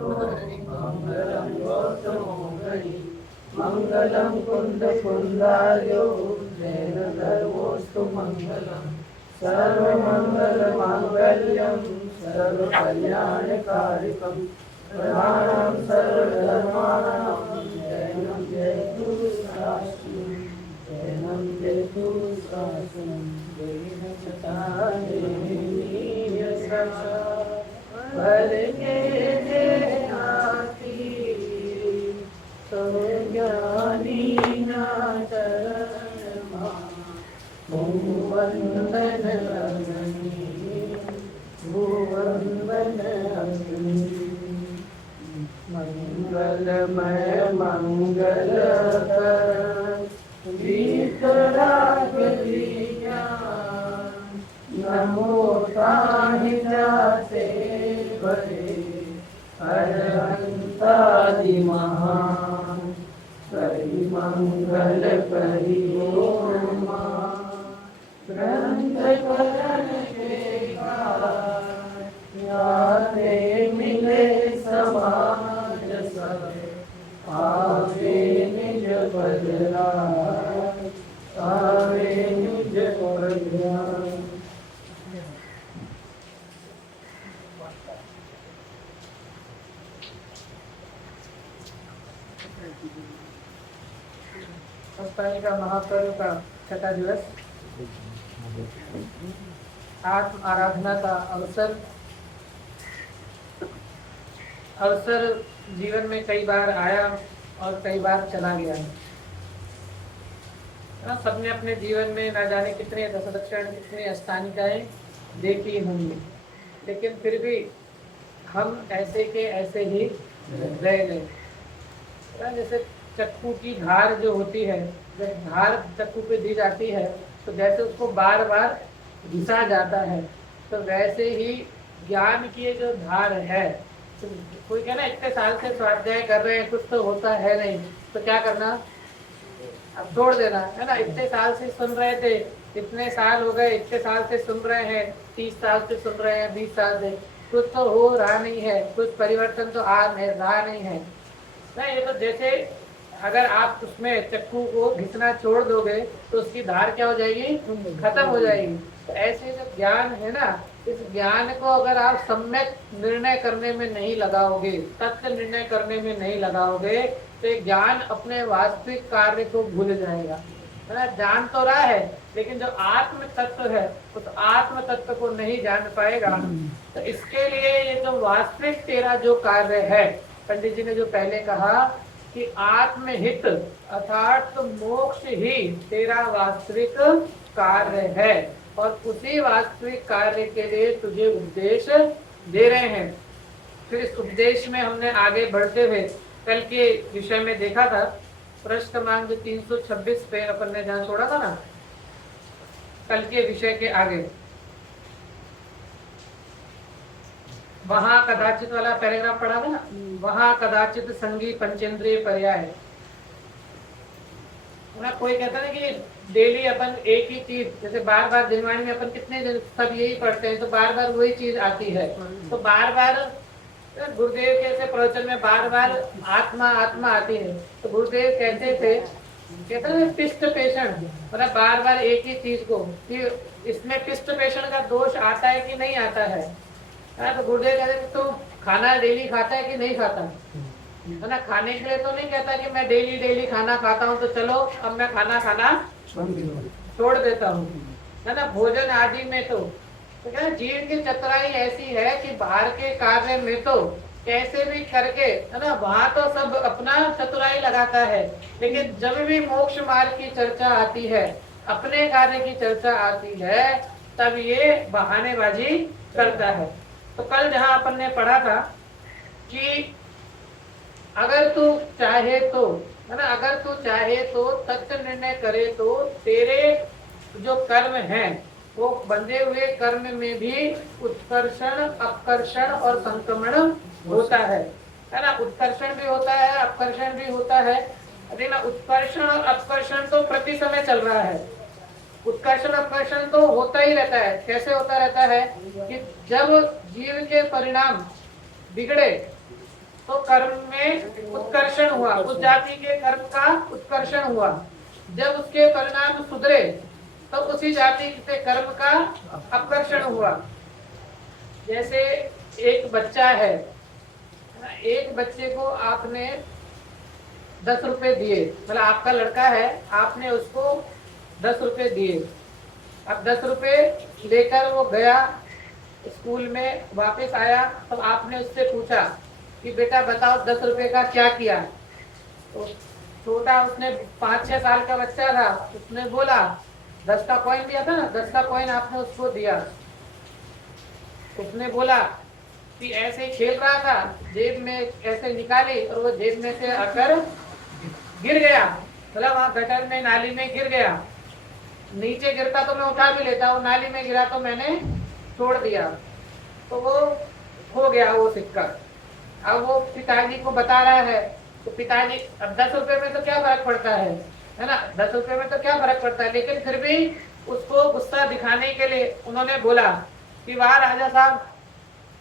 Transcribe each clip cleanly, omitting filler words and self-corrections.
मंगलम गौतमोहरि मंगलम कुंद कुंदार्यो जैन धर्मोस्तु मंगलम सर्वमंगल मांगल्यम सर्वकल्याणकारिकम प्रधानम सर्वधर्माणां जैनं जयतु शास्त्रम् जैनं जयतु शास्त्रम् जैन सता भर के देहाती तो ज्ञानी ना चरण भुवंदन अग्नि भुवंदन अग्नि मंगलमय मंगलकर वितराग नमो ताहि जाते बड़े अरहंतादि महान करि मंगल करि ओम ग्रंथ करण के याते मिले समाज सब आवे निज बदलाव आवे निज बदलाव। का महापर्व का छठा दिवस आत्म आराधना का अवसर जीवन में कई बार आया और कई बार चला गया। सबने अपने जीवन में न जाने कितने दशदक्षिण कितने अष्टानिकाएं देखी होंगी, लेकिन फिर भी हम ऐसे के ऐसे ही रह गए। जैसे चक्कू की धार जो होती है, जब धार चक्कू पे दी जाती है तो जैसे उसको बार बार घिसा जाता है, तो वैसे ही ज्ञान की जो धार है, तो कोई कहना इतने साल से स्वाध्याय कर रहे हैं कुछ तो होता है नहीं, तो क्या करना, अब छोड़ देना है ना। इतने साल से सुन रहे थे, इतने साल हो गए, इतने साल से सुन रहे हैं, 30 साल से सुन रहे हैं, 20 साल से, कुछ तो हो रहा नहीं है, कुछ परिवर्तन तो आ रहा नहीं है ना। ये तो जैसे अगर आप उसमें चक्कू को घिसना छोड़ दोगे तो उसकी धार क्या हो जाएगी, खत्म हो जाएगी। तो ऐसे जो ज्ञान है ना, इस ज्ञान को अगर आप सम्यक निर्णय करने में नहीं लगाओगे, तथ्य निर्णय करने में नहीं लगाओगे, तो ये ज्ञान अपने वास्तविक कार्य को भूल जाएगा, है ना। जान तो रहा है, लेकिन जो आत्म तत्व है उस आत्म तत्व को नहीं जान पाएगा। तो इसके लिए ये जो वास्तविक तेरा जो कार्य है, पंडित जी ने जो पहले कहा कि आत्महित अर्थात तो मोक्ष ही तेरा वास्तविक कार्य है, और उसी वास्तविक कार्य के लिए तुझे उपदेश दे रहे हैं। फिर इस उपदेश में हमने आगे बढ़ते हुए कल के विषय में देखा था, पृष्ठ क्रमांक 326 पे अपन ने जहाँ छोड़ा था ना, कल के विषय के आगे वहां कदाचित वाला पैराग्राफ पढ़ा था ना, वहां कदाचित संगी पंचेंद्रिय पर्याय ना। कोई कहता है कि डेली अपन एक ही चीज, जैसे बार बार दिनवाणी में अपन कितने दिन सब यही पढ़ते हैं, तो बार बार वही चीज आती है, तो बार बार गुरुदेव के ऐसे प्रवचन में बार बार आत्मा आत्मा आती है। तो गुरुदेव कहते थे, कहते हैं पिष्ट पेशेंट, मतलब बार बार एक ही चीज को, कि इसमें पिष्ट पेशेंट का दोष आता है कि नहीं आता है। तो गुरुदेव कहते हैं तो खाना डेली खाता है कि नहीं खाता है ना। खाने के लिए तो नहीं कहता कि मैं डेली खाना खाता हूँ, तो चलो अब मैं खाना छोड़ देता हूँ, है ना। भोजन आदि में तो क्या जीव की चतुराई ऐसी है कि बाहर के कार्य में तो कैसे भी करके, है ना, वहां तो सब अपना चतुराई लगाता है, लेकिन जब भी मोक्ष मार्ग की चर्चा आती है, अपने कार्य की चर्चा आती है, तब ये बहानेबाजी करता है। तो कल जहां अपन ने पढ़ा था कि अगर तू चाहे तो, है ना, अगर तू चाहे तो तत्व निर्णय करे तो तेरे जो कर्म हैं वो बंधे हुए कर्म में भी उत्कर्षण अपकर्षण और संक्रमण होता है ना। उत्कर्षण भी होता है, अपकर्षण भी होता है, लेकिन उत्कर्षण और अपकर्षण तो प्रति समय चल रहा है। उत्कर्षण अपकर्षण तो होता ही रहता है। कैसे होता रहता है कि जब जीव के परिणाम बिगड़े तो कर्म में उत्कर्षण हुआ, उस जाति के कर्म का उत्कर्षण हुआ। जब उसके परिणाम सुधरे तो उसी जाति के कर्म का अपकर्षण हुआ। जैसे एक बच्चा है, एक बच्चे को आपने 10 रुपए दिए, मतलब आपका लड़का है, आपने उसको 10 रुपए दिए। अब 10 रुपए लेकर वो गया स्कूल में, वापस आया तो आपने उससे पूछा कि बेटा बताओ 10 रुपए का क्या किया। तो छोटा, उसने 5-6 साल का बच्चा था, उसने बोला 10 का कॉइन दिया था ना, 10 का कॉइन आपने उसको दिया। उसने बोला कि ऐसे ही खेल रहा था, जेब में ऐसे निकाली और वो जेब में से आकर गिर गया, मतलब वहां गटर में, नाली में गिर गया। नीचे गिरता तो मैं उठा भी लेता, वो नाली में गिरा तो मैंने छोड़ दिया, तो वो हो गया वो सिक्का। अब वो पिताजी को बता रहा है, तो पिताजी, अब 10 रुपए में तो क्या फर्क पड़ता है ना, 10 रुपए में तो क्या फर्क पड़ता है, लेकिन फिर भी उसको गुस्सा दिखाने के लिए उन्होंने बोला कि वाह राजा साहब,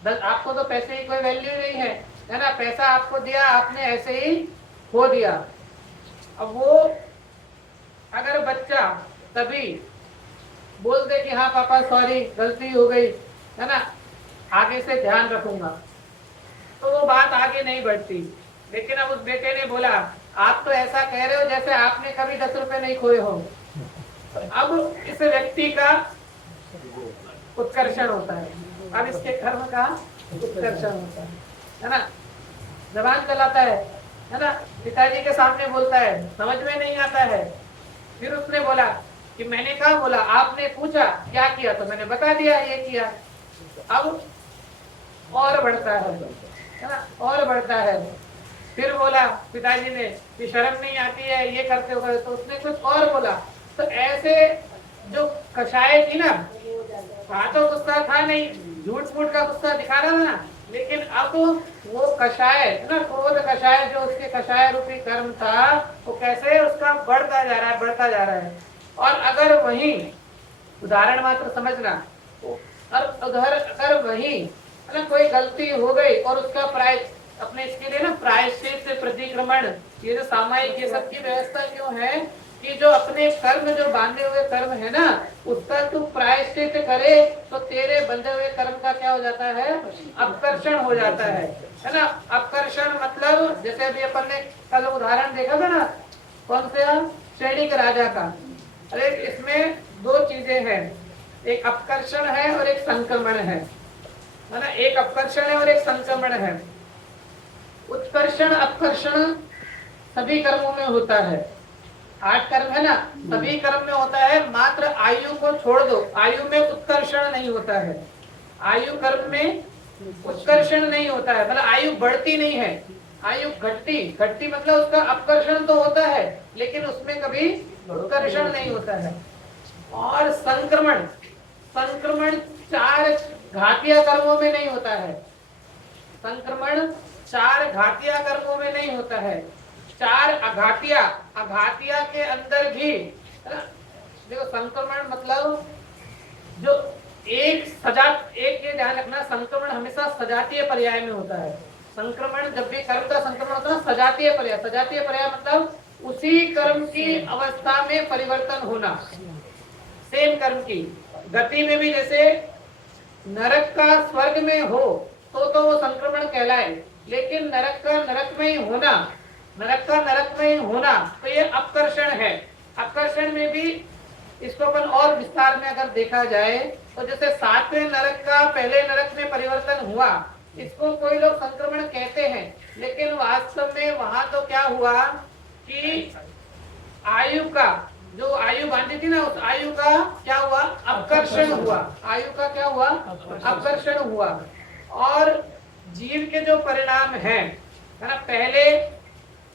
आपको तो पैसे की कोई वैल्यू नहीं है ना, पैसा आपको दिया, आपने ऐसे ही खो दिया। अब वो अगर बच्चा तभी बोल दे कि हाँ पापा सॉरी, गलती हो गई है ना, आगे से ध्यान रखूंगा, तो वो बात आगे नहीं बढ़ती। लेकिन अब उस बेटे ने बोला आप तो ऐसा कह रहे हो जैसे आपने कभी 10 रुपए नहीं खोए हो। अब इस व्यक्ति का उत्कर्षण होता है, अब इसके कर्म का उत्कर्षण होता है ना। जबान चलाता है ना, पिताजी के सामने बोलता है, समझ में नहीं आता है। फिर उसने बोला कि मैंने कहा, बोला आपने पूछा क्या किया तो मैंने बता दिया ये किया। अब और बढ़ता है ना, और बढ़ता है। फिर बोला पिताजी ने कि शर्म नहीं आती है ये करते हुए, तो उसने कुछ और बोला। तो ऐसे जो कषाय थी ना, वहां तो गुस्सा था नहीं, झूठ मूठ का गुस्सा दिखा रहा था ना, लेकिन अब वो कषाय ना, क्रोध कषाय, जो उसके कषाय रूपी कर्म था, वो कैसे उसका बढ़ता जा रहा है, बढ़ता जा रहा है। और अगर वही उदाहरण मात्र समझना, और उधर अगर वही ना कोई गलती हो गई और उसका अपने इसके लिए ना प्रायश्चित प्रतिक्रमण, ये जो सामायिक ये सब की व्यवस्था क्यों है कि जो अपने कर्म, जो बांधे हुए कर्म है ना, उसका तू प्रायश्चित करे तो तेरे बंधे हुए कर्म का क्या हो जाता है, अपकर्षण हो जाता है ना। अपकर्षण मतलब जैसे अभी अपन ने कल उदाहरण देखा था ना, कौन सा, श्रेणी के राजा का। अरे इसमें दो चीजें हैं, एक अपकर्षण है और एक संक्रमण है ना, एक अपकर्षण है और एक संक्रमण है। उत्कर्षण अपकर्षण सभी कर्मों में होता है, 8 कर्म है ना, सभी कर्म में होता है, मात्र आयु को छोड़ दो, आयु में उत्कर्षण नहीं होता है, आयु कर्म में उत्कर्षण नहीं होता है, मतलब आयु बढ़ती नहीं है, आयु घटती, घटती मतलब उसका अपकर्षण तो होता है लेकिन उसमें कभी उत्कर्षण नहीं होता है। और संक्रमण, संक्रमण 4 घातिया कर्मों में नहीं होता है, संक्रमण 4 घातिया कर्मों में नहीं होता है, 4 अघातिया, अघातिया के अंदर भी है ना। देखो संक्रमण मतलब जो एक ये ध्यान रखना, संक्रमण हमेशा सजातीय पर्याय में होता है। संक्रमण जब भी कर्म का संक्रमण होता है सजातीय पर्याय, सजातीय पर्याय मतलब उसी कर्म की अवस्था में परिवर्तन होना, सेम कर्म की गति में भी। जैसे नरक का स्वर्ग में हो तो वो संक्रमण कहलाए, लेकिन नरक का नरक में ही होना, नरक का नरक में ही होना तो ये अपकर्षण है। अपकर्षण में भी इसको अपन और विस्तार में अगर देखा जाए तो जैसे 7वें नरक का पहले नरक में परिवर्तन हुआ, इसको कोई लोग संक्रमण कहते हैं, लेकिन वास्तव में वहां तो क्या हुआ कि आयु का, जो आयु बांधी थी ना, उस आयु का क्या हुआ, अपकर्षण हुआ, आयु का क्या हुआ, अपकर्षण हुआ। और जीव के जो परिणाम है ना, पहले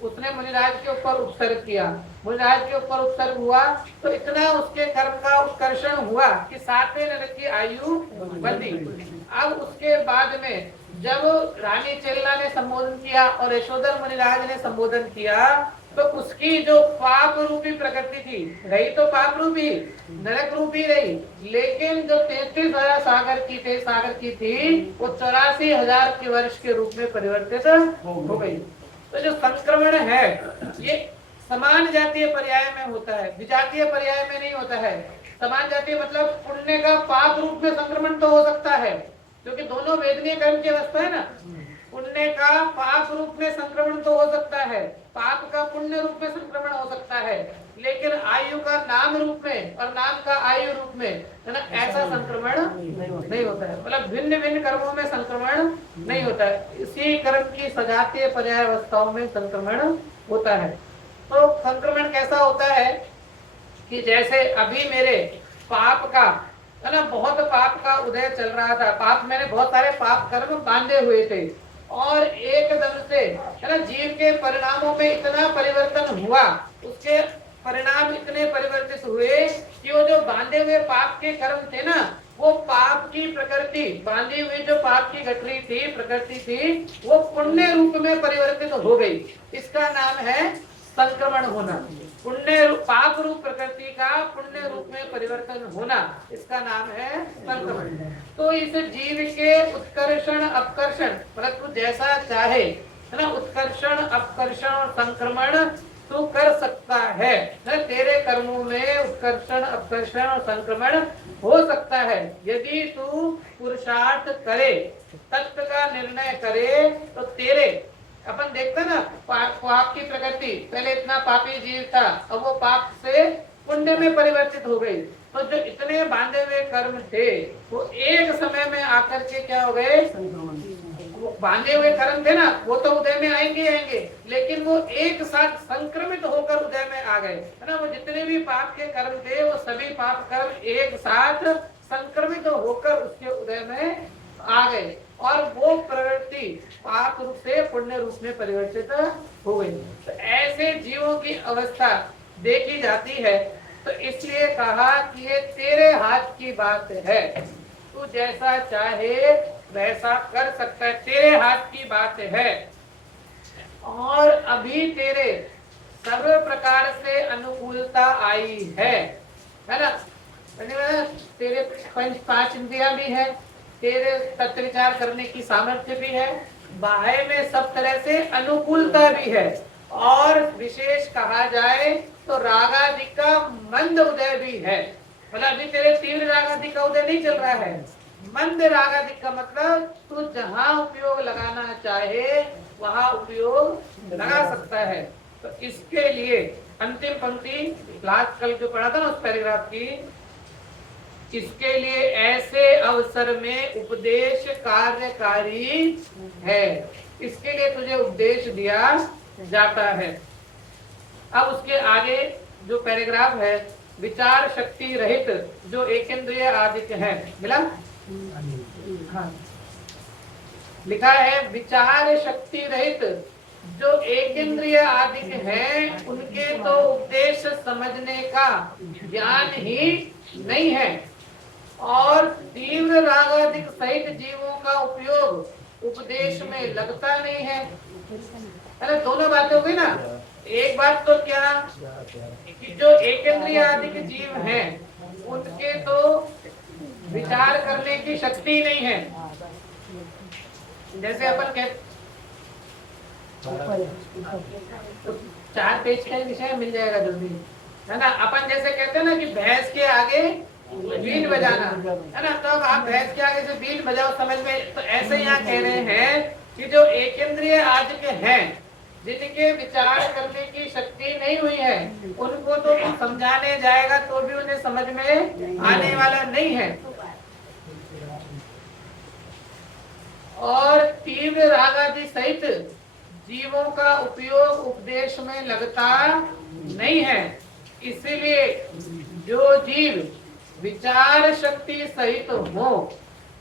उसने मुनिराज के ऊपर उत्सर्ग किया, मुनिराज के ऊपर उत्सर्ग हुआ तो इतना उसके कर्म का उत्कर्षण हुआ कि 7वें नरक की आयु बंधी। अब उसके बाद में जब रानी चेल्ला ने संबोधन किया और यशोधर मुनिराज ने संबोधन किया तो उसकी जो पाप रूपी प्रकृति थी, रही तो पाप रूपी नरक रूपी रही, लेकिन जो 33,000 सागर की थी वो 84,000 के वर्ष के रूप में परिवर्तित हो गई। तो जो संक्रमण है ये समान जातीय पर्याय में होता है, विजातीय पर्याय में नहीं होता है। समान जातीय मतलब पुण्य का पाप रूप में संक्रमण तो हो सकता है, क्योंकि दोनों वेदनीय कर्म की अवस्था है ना। पुण्य का पाप रूप में संक्रमण तो हो सकता है, पाप का पुण्य रूप में संक्रमण हो सकता है, लेकिन आयु का नाम रूप में और नाम का आयु रूप में, है ना, ऐसा संक्रमण नहीं होता है। मतलब भिन्न भिन्न कर्मों में संक्रमण नहीं होता है, इसी कर्म की सजातीय पर्याय अवस्थाओं में संक्रमण होता है। तो संक्रमण कैसा होता है कि जैसे अभी मेरे पाप का, है ना, बहुत पाप का उदय चल रहा था, पाप मैंने बहुत सारे पाप कर्म बांधे हुए थे, और एकदम से, है ना, जीव के परिणामों में इतना परिवर्तन हुआ, उसके परिणाम इतने परिवर्तित हुए कि वो जो बांधे हुए पाप के कर्म थे ना, वो पाप की प्रकृति, बांधी हुई जो पाप की गठरी थी, प्रकृति थी, वो पुण्य रूप में परिवर्तित हो गई। इसका नाम है संक्रमण होना। पुण्य पाप रूप प्रकृति का पुण्य रूप में परिवर्तन होना, इसका नाम है संक्रमण। तो इस जीव के उत्कर्षण अपकर्षण, मतलब तू जैसा चाहे, है ना, उत्कर्षण अपकर्षण और संक्रमण तू कर सकता है। तेरे कर्मों में उत्कर्षण अपकर्षण और संक्रमण हो सकता है यदि तू पुरुषार्थ करे, तत्व का निर्णय करे। तो तेरे, अपन देखते ना, पाप की प्रकृति पहले इतना पापी जीव था, अब वो पाप से पुण्य में परिवर्तित हो गई। तो जो इतने बांधे हुए कर्म थे वो एक समय में आकर के क्या हो गए, बांधे हुए कर्म थे ना, वो तो उदय में आएंगे, लेकिन वो एक साथ संक्रमित होकर उदय में आ गए, है ना। वो जितने भी पाप के कर्म थे वो सभी पाप कर्म एक साथ संक्रमित होकर उसके उदय में आ गए, और वो प्रवृत्ति पाप रूप से पुण्य रूप में परिवर्तित हो गई। तो ऐसे जीवों की अवस्था देखी जाती है। तो इसलिए कहा कि ये तेरे हाथ की बात है, तू जैसा चाहे वैसा कर सकता है, तेरे हाथ की बात है। और अभी तेरे सर्व प्रकार से अनुकूलता आई है ना। तेरे पांच इंद्रियां भी है, तेरे तत्व विचार करने की सामर्थ्य भी है, बाह्य में सब तरह से अनुकूलता भी है, और विशेष कहा जाए तो रागादि का मंद उदय भी है। मतलब अभी तेरे तीव्र रागादि का उदय नहीं चल रहा है, मंद रागादि का मतलब तू जहां उपयोग लगाना चाहे वहां उपयोग लगा सकता है। तो इसके लिए अंतिम पंक्ति लास्ट कल जो पढ़ा था ना उस पैराग्राफ की, इसके लिए ऐसे अवसर में उपदेश कार्यकारी है, इसके लिए तुझे उपदेश दिया जाता है। अब उसके आगे जो पैराग्राफ है, विचार शक्ति रहित जो एकेंद्रिय आदिक है, मिला? हाँ, लिखा है विचार शक्ति रहित जो एकेंद्रिय आदिक है, उनके तो उपदेश समझने का ज्ञान ही नहीं है, और तीव्र रागादिक सहित जीवों का उपयोग उपदेश में लगता नहीं है। अरे दोनों बातें हो गई ना। एक बात तो क्या कि जो एकेंद्रिय आदिक जीव हैं उनके तो विचार करने की शक्ति नहीं है। जैसे अपन कहते 4 पेज का विषय मिल जाएगा जल्दी, है ना। अपन जैसे कहते हैं ना कि भैंस के आगे बीन बजाना, है ना, तब आप भैंस के आगे से बीन बजाओ समझ में। तो ऐसे यहाँ कह रहे हैं कि जो एकेंद्रिय आदिक हैं, जिनके विचार करने की शक्ति नहीं हुई है, उनको तो समझाने जाएगा तो भी उन्हें समझ में आने वाला नहीं है। और तीव्र रागादि सहित जीवों का उपयोग उपदेश में लगता नहीं है। इसीलिए जो जीव विचार शक्ति सहित हो,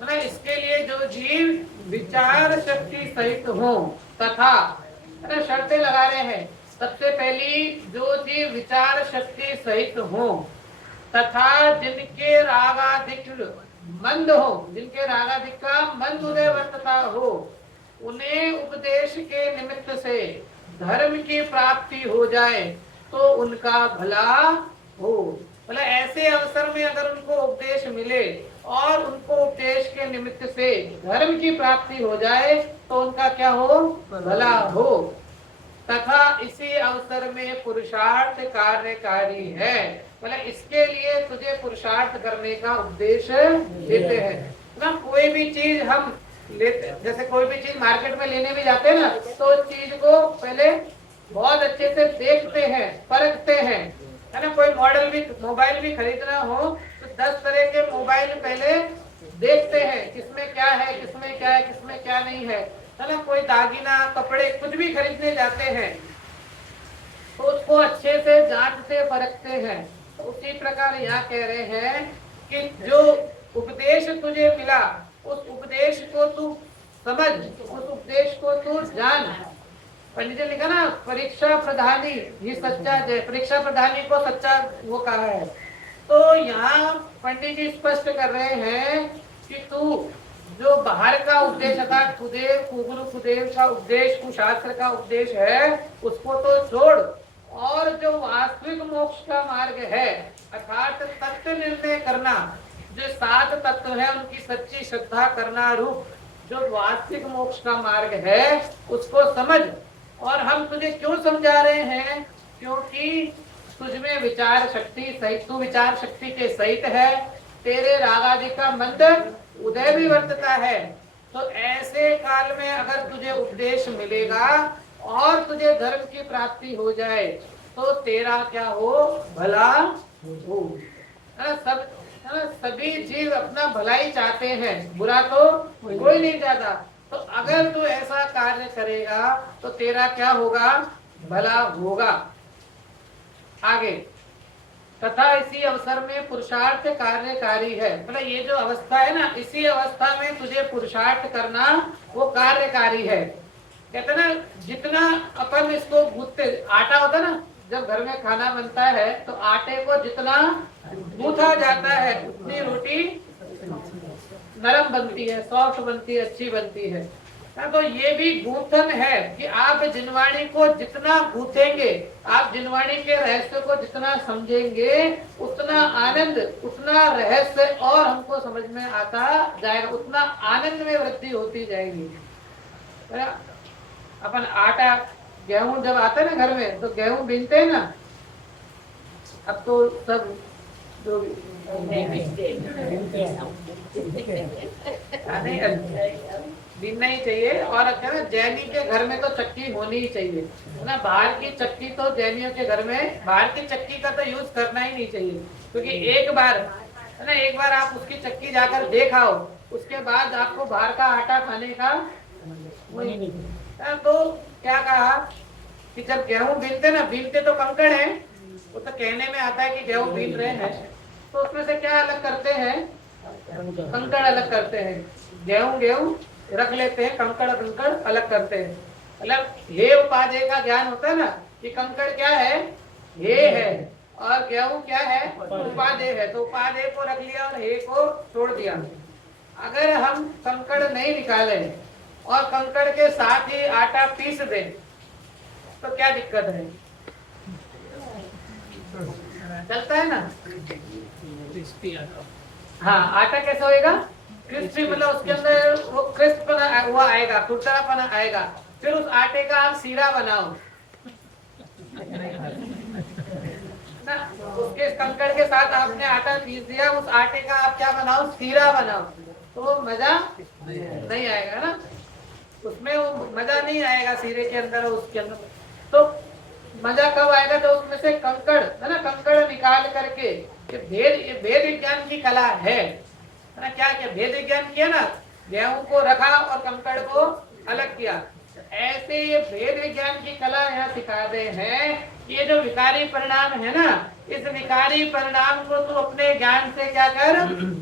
ना, इसके लिए जो जीव विचार शक्ति सहित हो तथा शर्तें लगा रहे हैं। सबसे पहली, जो जीव विचार शक्ति सहित हो तथा जिनके रागाधिक मंद हो, जिनके रागाधिक का मंद उदय वर्तता हो, उन्हें उपदेश के निमित्त से धर्म की प्राप्ति हो जाए तो उनका भला हो। मतलब ऐसे अवसर में अगर उनको उपदेश मिले और उनको उपदेश के निमित्त से धर्म की प्राप्ति हो जाए तो उनका क्या हो, भला हो। तथा इसी अवसर में पुरुषार्थ कार्यकारी है। मतलब इसके लिए तुझे पुरुषार्थ करने का उपदेश देते हैं ना। कोई भी चीज हम लेते, जैसे कोई भी चीज मार्केट में लेने भी जाते हैं ना, तो उस चीज को पहले बहुत अच्छे से देखते हैं, परखते हैं, है ना। कोई मॉडल भी, मोबाइल भी खरीदना हो तो 10 तरह के मोबाइल पहले देखते हैं, किसमें क्या है, किसमें क्या है, किसमें क्या नहीं है ना। कोई दागिना, कपड़े, कुछ भी खरीदने जाते हैं तो उसको अच्छे से जांचते परखते हैं। तो उसी प्रकार यहाँ कह रहे हैं कि जो उपदेश तुझे मिला उस उपदेश को तू समझ, उस उपदेश को तू जान। पंडित जी ने लिखा ना, परीक्षा प्रधानी ही सच्चा जय, परीक्षा प्रधानी को सच्चा वो कहा है। तो यहाँ पंडित जी स्पष्ट कर रहे हैं कि तू जो बाहर का उपदेश अर्थात कुदेव, कुगुरु कुदेव का उपदेश, कुशास्त्र का उपदेश है, उसको तो छोड़, और जो वास्तविक मोक्ष का मार्ग है अर्थात तत्व निर्णय करना, जो 7 तत्व है उनकी सच्ची श्रद्धा करना रूप जो वास्तविक मोक्ष का मार्ग है उसको समझ। और हम तुझे क्यों समझा रहे हैं, क्योंकि तुझमें विचार शक्ति सहित, तू विचार शक्ति के सहित है, तेरे रागादि का मंद उदय भी वर्तता है। तो ऐसे काल में अगर तुझे उपदेश मिलेगा और तुझे धर्म की प्राप्ति हो जाए तो तेरा क्या हो, भला हो। सब सभी जीव अपना भलाई चाहते हैं, बुरा तो कोई नहीं चाहता। तो अगर तू ऐसा कार्य करेगा तो तेरा क्या होगा, भला होगा। आगे, तथा इसी अवसर में पुरुषार्थ कार्यकारी है। मतलब ये जो अवस्था है ना, इसी अवस्था में तुझे पुरुषार्थ करना वो कार्यकारी है। कहते ना, जितना अपन इसको गूंथते, आटा होता ना, जब घर में खाना बनता है तो आटे को जितना गूंथा जाता है उतनी रोटी नरम बनती है, सॉफ्ट बनती है, अच्छी बनती है। तो ये भी गूंथन है कि आप जिनवाणी को जितना गूंथेंगे, आप जिनवाणी के रहस्य को जितना समझेंगे, उतना आनंद, उतना रहस्य और हमको समझ में आता जाएगा, उतना आनंद में वृद्धि होती जाएगी। अपन आटा, गेहूं जब आता है ना घर में, तो गेहूं बीनते हैं ना। अब तो सब जो बीनना ही चाहिए। और जैनी के घर में तो चक्की होनी ही चाहिए, है ना। बाहर की चक्की तो जैनियों के घर में, बाहर की चक्की का तो यूज करना ही नहीं चाहिए, क्योंकि एक बार, है ना, एक बार आप उसकी चक्की जाकर देख आओ, उसके बाद आपको बाहर का आटा खाने का वही नहीं। तो क्या कहा कि जब गेहूं बीनते ना, बीनते तो कंकड़ है, वो तो कहने में आता है कि गेहूं बीन रहे हैं, तो उसमें से क्या अलग करते हैं, कंकड़ अलग करते हैं। गेहूं रख लेते हैं, कंकड़ अलग करते हैं। मतलब हे उपादेय का ज्ञान होता है ना, कि कंकड़ क्या है, हे है, और गेहूं क्या है, उपादेय है। तो उपादेय को रख लिया और हे को छोड़ दिया। अगर हम कंकड़ नहीं निकाले और कंकड़ के साथ ही आटा पीस दें तो क्या दिक्कत है, चलता है ना। हाँ, आटा कैसा होएगा, क्रिस्पी, मतलब उसके अंदर वो क्रिस्प हुआ आएगा, कुरकुरापना आएगा। फिर उस आटे का आप सीरा बनाओ ना, उसके कंकड़ के साथ आपने आटा पीस दिया, उस आटे का आप क्या बनाओ, सीरा बनाओ, तो मजा नहीं आएगा ना, उसमें वो मजा नहीं आएगा सीरे के अंदर, उसके अंदर। तो मजा कब आएगा, तो उसमें से कंकड़, है ना, कंकड़ निकाल करके, भेद विज्ञान की कला है ना। क्या किया, भेद विज्ञान किया ना, गेहूं को रखा और कंकड़ को अलग किया। ऐसे ये भेद विज्ञान की कला यहाँ सिखा रहे हैं। ये जो विकारी परिणाम है ना, इस विकारी परिणाम को तू अपने ज्ञान से क्या कर,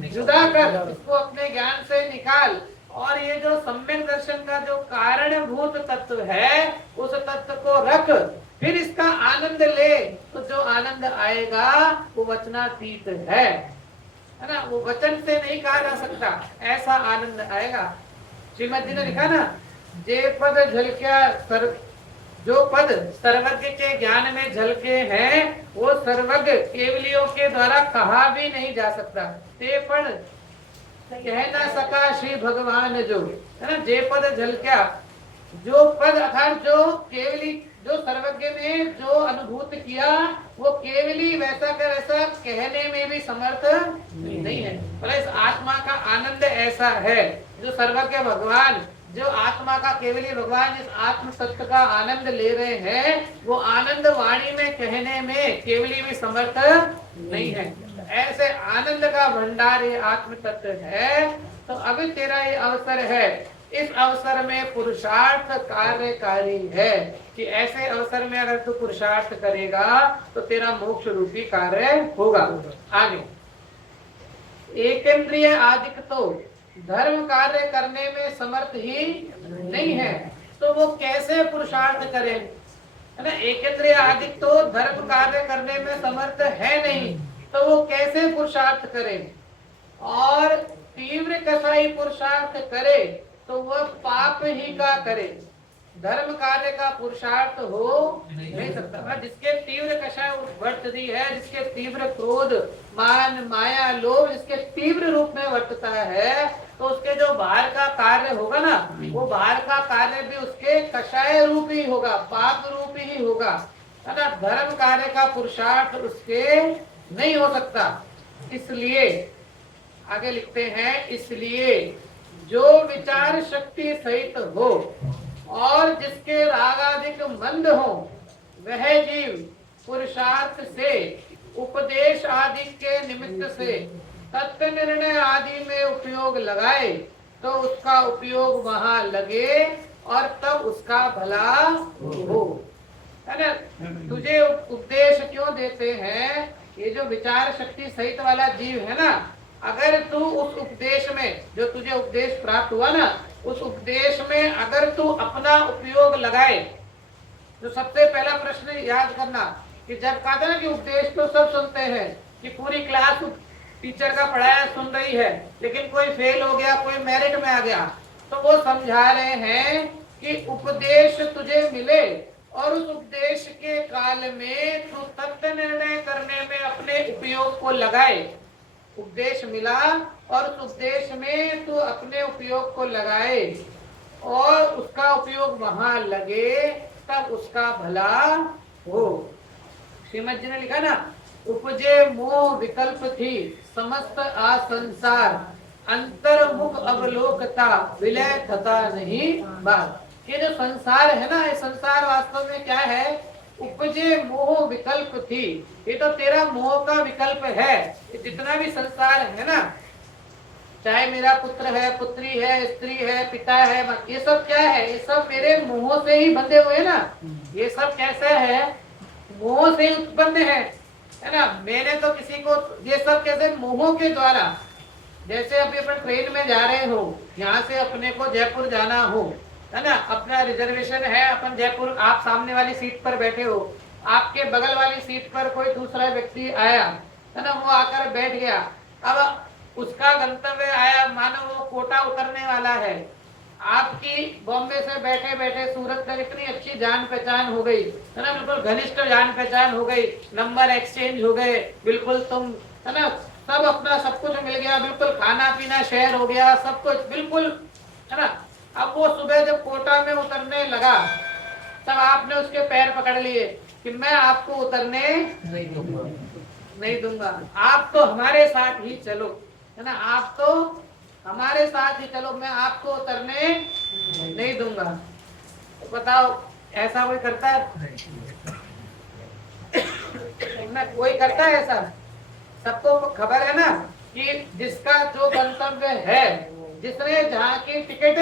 जुदा कर, इसको अपने ज्ञान से निकाल। और ये जो सम्यक दर्शन का जो कारणभूत तत्व है, उस तत्व को रख, फिर इसका आनंद ले, तो जो आनंद आएगा वो वचनातीत है ना। वो वचन से नहीं कहा जा सकता, ऐसा आनंद आएगा। श्रीमद जी ने लिखा ना, जे पद झलकिया सर, जो पद सर्वज्ञ के ज्ञान में झलके हैं वो सर्वज्ञ केवलियों के द्वारा कहा भी नहीं जा सकता। ते पद कह ना सका श्री भगवान जो, है ना, जे पद झलक्या, जो पद अर्थात जो केवली, जो सर्वज्ञ ने जो अनुभूत किया वो केवली वैसा का वैसा कहने में भी समर्थ नहीं है। बोला इस आत्मा का आनंद ऐसा है, जो सर्वज्ञ भगवान, जो आत्मा का केवली भगवान इस आत्म तत्व का आनंद ले रहे हैं, वो आनंद वाणी में कहने में केवली भी समर्थ नहीं है। ऐसे आनंद का भंडार ये आत्म तत्व है। तो अभी तेरा ये अवसर है, इस अवसर में पुरुषार्थ कार्यकारी है कि ऐसे अवसर में अगर तू पुरुषार्थ करेगा तो तेरा मोक्ष रूपी कार्य होगा। आगे एकेंद्रिय आदिक तो धर्म कार्य करने में समर्थ ही नहीं है, तो वो कैसे पुरुषार्थ करे, है ना। एकेंद्रिय आदिक तो धर्म कार्य करने में समर्थ है नहीं, तो वो कैसे पुरुषार्थ करे। और तीव्र कसाई पुरुषार्थ करे तो वह पाप ही का करे, धर्म कार्य का पुरुषार्थ हो नहीं सकता। जिसके तीव्र कषाय वर्तती है, जिसके तीव्र क्रोध मान माया लोभ जिसके तीव्र रूप में वर्तता है, तो उसके जो बाहर का कार्य होगा ना, वो बाहर का कार्य भी उसके कषाय रूप ही होगा, पाप रूप ही होगा, है ना। धर्म कार्य का पुरुषार्थ उसके नहीं हो सकता। इसलिए आगे लिखते हैं, इसलिए जो विचार शक्ति सहित हो और जिसके रागाधिक मंद हो, वह जीव पुरुषार्थ से उपदेश आदि के निमित्त से तत्व निर्णय आदि में उपयोग लगाए तो उसका उपयोग वहां लगे और तब उसका भला हो, है ना। तुझे उपदेश क्यों देते हैं, ये जो विचार शक्ति सहित वाला जीव है ना, अगर तू उस उपदेश में, जो तुझे उपदेश प्राप्त हुआ ना, उस उपदेश में अगर तू अपना उपयोग लगाए, तो सबसे पहला प्रश्न याद करना कि जब कहा था ना कि उपदेश तो सब सुनते हैं, कि पूरी क्लास टीचर का पढ़ाया सुन रही है, लेकिन कोई फेल हो गया, कोई मेरिट में आ गया, तो वो समझा रहे हैं कि उपदेश तुझे मिले और उस उपदेश के काल में तू तत्व निर्णय करने में अपने उपयोग को लगाए। उपदेश मिला और उस उपदेश में तू अपने उपयोग को लगाए और उसका उपयोग वहां लगे, तब उसका भला हो। श्रीमद जी ने लिखा ना, उपजे मोह विकल्प थी समस्त आसंसार, अंतर्मुख अवलोकता विलय थता नहीं बात। ये जो संसार है ना, ये संसार वास्तव में क्या है, उपजे मोह विकल्प थी, ये तो तेरा मोह का विकल्प है। ये जितना भी संसार है ना, चाहे मेरा पुत्र है, पुत्री है, स्त्री है, पिता है, ये सब क्या है, ये सब मेरे मोह से ही बंधे हुए ना। ये सब कैसे है, मोह से उत्पन्न है ना। मैंने तो किसी को, ये सब कैसे मोहों के द्वारा, जैसे अभी अपन ट्रेन में जा रहे हो, यहाँ से अपने को जयपुर जाना हो, है ना, अपना रिजर्वेशन है, अपन जयपुर, आप सामने वाली सीट पर बैठे हो, आपके बगल वाली सीट पर कोई दूसरा व्यक्ति आया, है ना, वो आकर बैठ गया, अब उसका गंतव्य आया, मानो वो कोटा उतरने वाला है, आपकी बॉम्बे से बैठे बैठे सूरत तक इतनी अच्छी जान पहचान हो गई, है ना, बिल्कुल घनिष्ठ जान पहचान हो गई, नंबर एक्सचेंज हो गए, बिल्कुल तुम, है ना, सब अपना सब कुछ मिल गया, बिल्कुल खाना पीना शेयर हो गया, सब कुछ बिल्कुल, है ना। अब वो सुबह जब कोटा में उतरने लगा, तब आपने उसके पैर पकड़ लिए कि मैं आपको उतरने नहीं दूंगा, आप तो हमारे साथ ही चलो, है ना, आप तो हमारे साथ ही चलो, मैं आपको उतरने नहीं दूंगा। तो बताओ ऐसा कोई करता है ना, कोई करता है ऐसा? सबको खबर है ना कि जिसका जो गंतव्य है, जिसने जहाँ की टिकट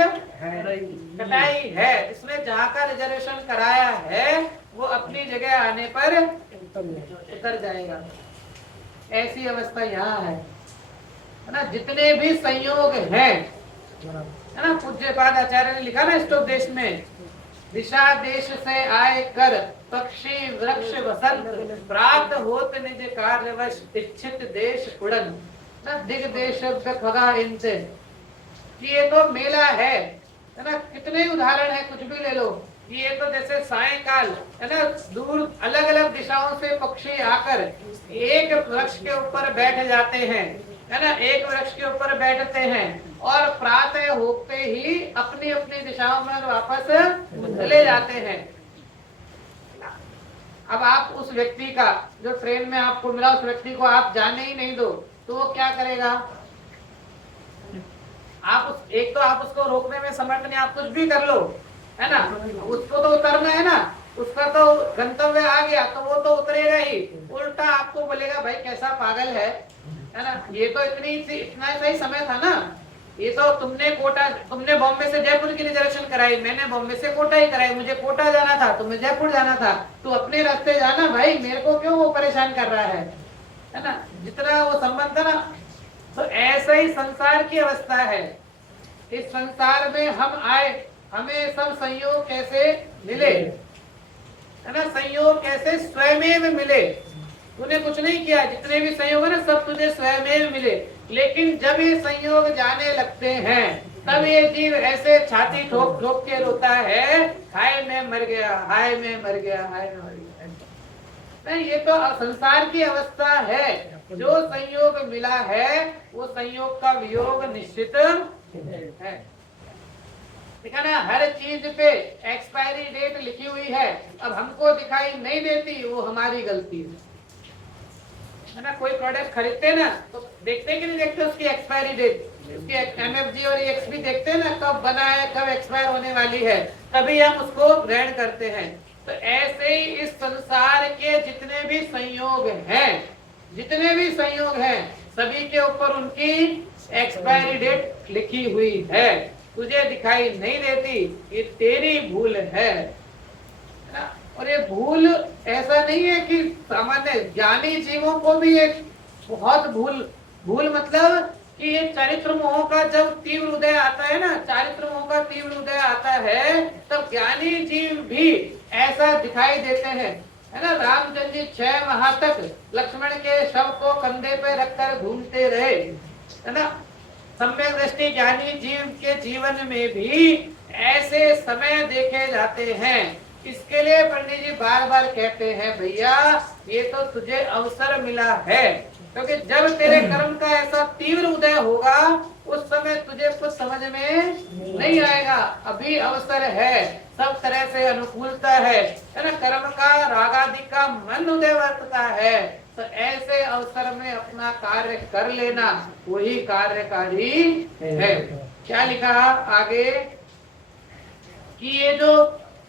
कटाई है, जिसने जहाँ का रिजर्वेशन कराया है, वो अपनी जगह आने पर उतर जाएगा। ऐसी अवस्था यहाँ है ना। जितने भी संयोग हैं, है ना, पूज्यपाद आचार्य ने लिखा ना इष्टोपदेश में, दिशा देश से आए कर पक्षी वृक्ष वसंत, प्राप्त होत निज कार्यवश इच्छित देश उड़न, न दिग देश खगा इनसे। ये तो मेला है ना, कितने उदाहरण है, कुछ भी ले लो, कि ये तो जैसे सायंकाल है ना, दूर अलग अलग दिशाओं से पक्षी आकर एक वृक्ष के ऊपर बैठ जाते हैं, है ना, एक वृक्ष के ऊपर बैठते हैं और प्रातः होते ही अपनी अपनी दिशाओं में वापस चले जाते हैं। अब आप उस व्यक्ति का जो ट्रेन में आपको मिला, उस व्यक्ति को आप जाने ही नहीं दो तो वो क्या करेगा? एक तो आप उसको रोकने में समर्थ नहीं, आप कुछ भी कर लो, है ना, उसको तो उतरना है ना, उसका तो गंतव्य आ गया तो वो तो उतरेगा ही, उल्टा आपको बोलेगा भाई कैसा पागल है ना, ये तो इतना सही समय था ना, ये तो तुमने बॉम्बे से जयपुर की रिजर्वेशन कराई, मैंने बॉम्बे से कोटा ही कराई, मुझे कोटा जाना था, तुम्हें जयपुर जाना था, तू अपने रास्ते जाना भाई, मेरे को क्यों वो परेशान कर रहा है ना, जितना वो संबंध था ना। तो ऐसा ही संसार की अवस्था है। इस संसार में हम आए, हमें सब संयोग कैसे मिले, है ना, संयोग कैसे स्वयं मिले, तूने कुछ नहीं किया, जितने भी संयोग है ना सब तुझे स्वयं मिले। लेकिन जब ये संयोग जाने लगते हैं तब ये जीव ऐसे छाती ठोक ठोक के रोता है, हाय मैं मर गया, हाय मैं मर गया, हाय मैं मर गया। ये तो संसार की अवस्था है। जो संयोग मिला है वो संयोग का वियोग निश्चित है। ठीक है ना, हर चीज पे एक्सपायरी डेट लिखी हुई है, अब हमको दिखाई नहीं देती, वो हमारी गलती है ना। कोई प्रोडक्ट खरीदते ना तो देखते हैं कि नहीं देखते उसकी एक्सपायरी डेट, उसकी एमएफजी और एक्सपी देखते हैं ना, कब बना है, कब एक्सपायर होने वाली है, तभी हम उसको ग्रहण करते हैं। तो ऐसे ही इस संसार के जितने भी संयोग हैं, जितने भी संयोग हैं, सभी के ऊपर उनकी एक्सपायरी डेट लिखी हुई है, तुझे दिखाई नहीं देती, ये तेरी भूल है ना। और ये भूल ऐसा नहीं है कि सामान्य ज्ञानी जीवों को भी एक बहुत भूल मतलब कि ये चारित्र मोह का जब तीव्र उदय आता है ना, चारित्र मोह का तीव्र उदय आता है तब ज्ञानी जीव भी ऐसा दिखाई देते हैं, है ना। रामचंद्र जी 6 माह तक लक्ष्मण के शव को कंधे पे रखकर घूमते रहे, है ना। सम्यक दृष्टि ज्ञानी जीव के जीवन में भी ऐसे समय देखे जाते हैं। इसके लिए पंडित जी बार बार कहते हैं भैया ये तो तुझे अवसर मिला है, क्योंकि जब तेरे कर्म का ऐसा तीव्र उदय होगा उस समय तुझे कुछ समझ में नहीं आएगा, अभी अवसर है, सब तरह से अनुकूलता है ना, कर्म का रागादि का मन उदय वर्तता है, तो ऐसे अवसर में अपना कार्य कर लेना, वही कार्यकारी है। क्या लिखा आगे कि ये जो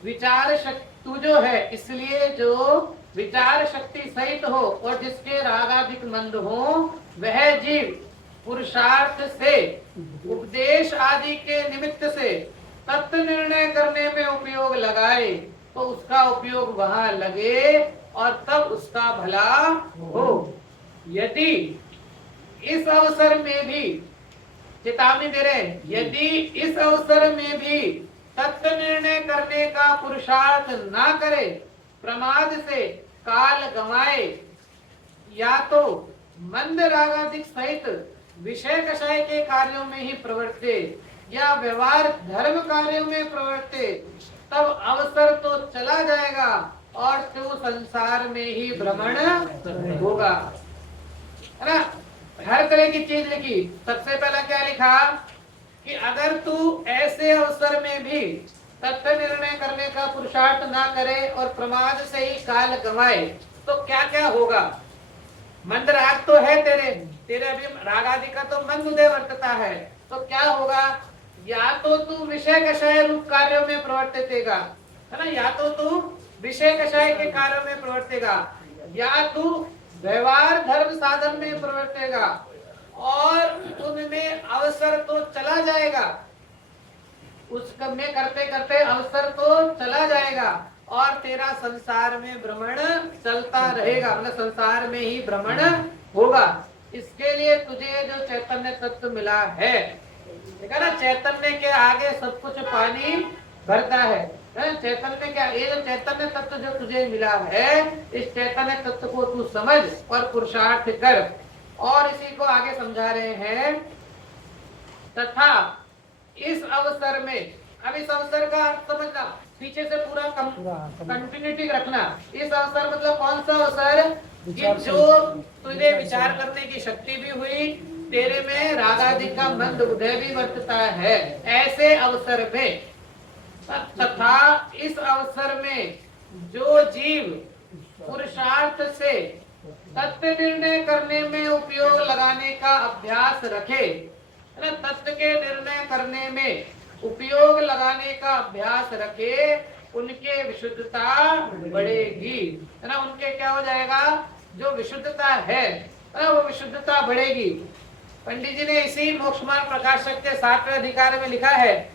विचार शक्ति तू जो है, इसलिए जो विचार शक्ति सहित हो और जिसके रागाधिक मंद हो, वह जीव पुरुषार्थ से उपदेश आदि के निमित्त से तत्व निर्णय करने में उपयोग लगाए तो उसका उपयोग वहां लगे और तब उसका भला हो। यदि इस अवसर में भी, चेतावनी दे रहे, यदि इस अवसर में भी तत्व निर्णय करने का पुरुषार्थ ना करे, प्रमाद से काल गंवाए, या तो मंद रागादिक सहित विषय कषाय के कार्यों में ही प्रवर्ते या व्यवहार धर्म कार्यों में प्रवर्ते, तब अवसर तो चला जाएगा और तू संसार में ही भ्रमण होगा, है ना। हर तरह की चीज लिखी। सबसे पहला क्या लिखा कि अगर तू ऐसे अवसर में भी तत्व निर्णय करने का पुरुषार्थ ना करे और प्रमाद से ही काल गंवाए तो क्या क्या होगा। मंद राग तो है तेरे अभी राग आदि का तो मंद उदय वर्तता है, तो क्या होगा, या तो तू विषय कषाय रूप कार्यों में प्रवर्तेगा, है ना, या तो तू विषय कषाय के कार्यों में प्रवर्तेगा, या तू व्यवहार धर्म साधन में प्रवर्तेगा और उनमें अवसर तो चला जाएगा, उसमें करते करते अवसर तो चला जाएगा और तेरा संसार में भ्रमण चलता रहेगा, मतलब संसार में ही भ्रमण होगा। इसके लिए तुझे जो चैतन्य तत्व मिला है, देखा ना, चैतन्य के आगे सब कुछ पानी भरता है, चैतन्य क्या, ये जो चैतन्य तत्व जो तुझे मिला है, इस चैतन्य तत्व को तू समझ और पुरुषार्थ कर। और इसी को आगे समझा रहे हैं, तथा इस अवसर में, अब इस अवसर का अर्थ समझना, पीछे से पूरा कंटिन्यूटी रखना। इस अवसर मतलब कौन सा अवसर कि जो तुझे विचार करने की शक्ति भी हुई, तेरे में राग आदि का मंद उदय भी वर्तता है, ऐसे अवसर में तथा इस अवसर में जो जीव पुरुषार्थ से तत्व निर्णय करने में उपयोग लगाने का अभ्यास रखे, है ना, तत्व के निर्णय करने में उपयोग लगाने का अभ्यास रखे, उनके विशुद्धता बढ़ेगी, है ना, उनके क्या हो जाएगा, जो विशुद्धता है ना, वो विशुद्धता बढ़ेगी। पंडित जी ने इसी मोक्ष मार्ग प्रकाशक के 7वें अधिकार में लिखा है,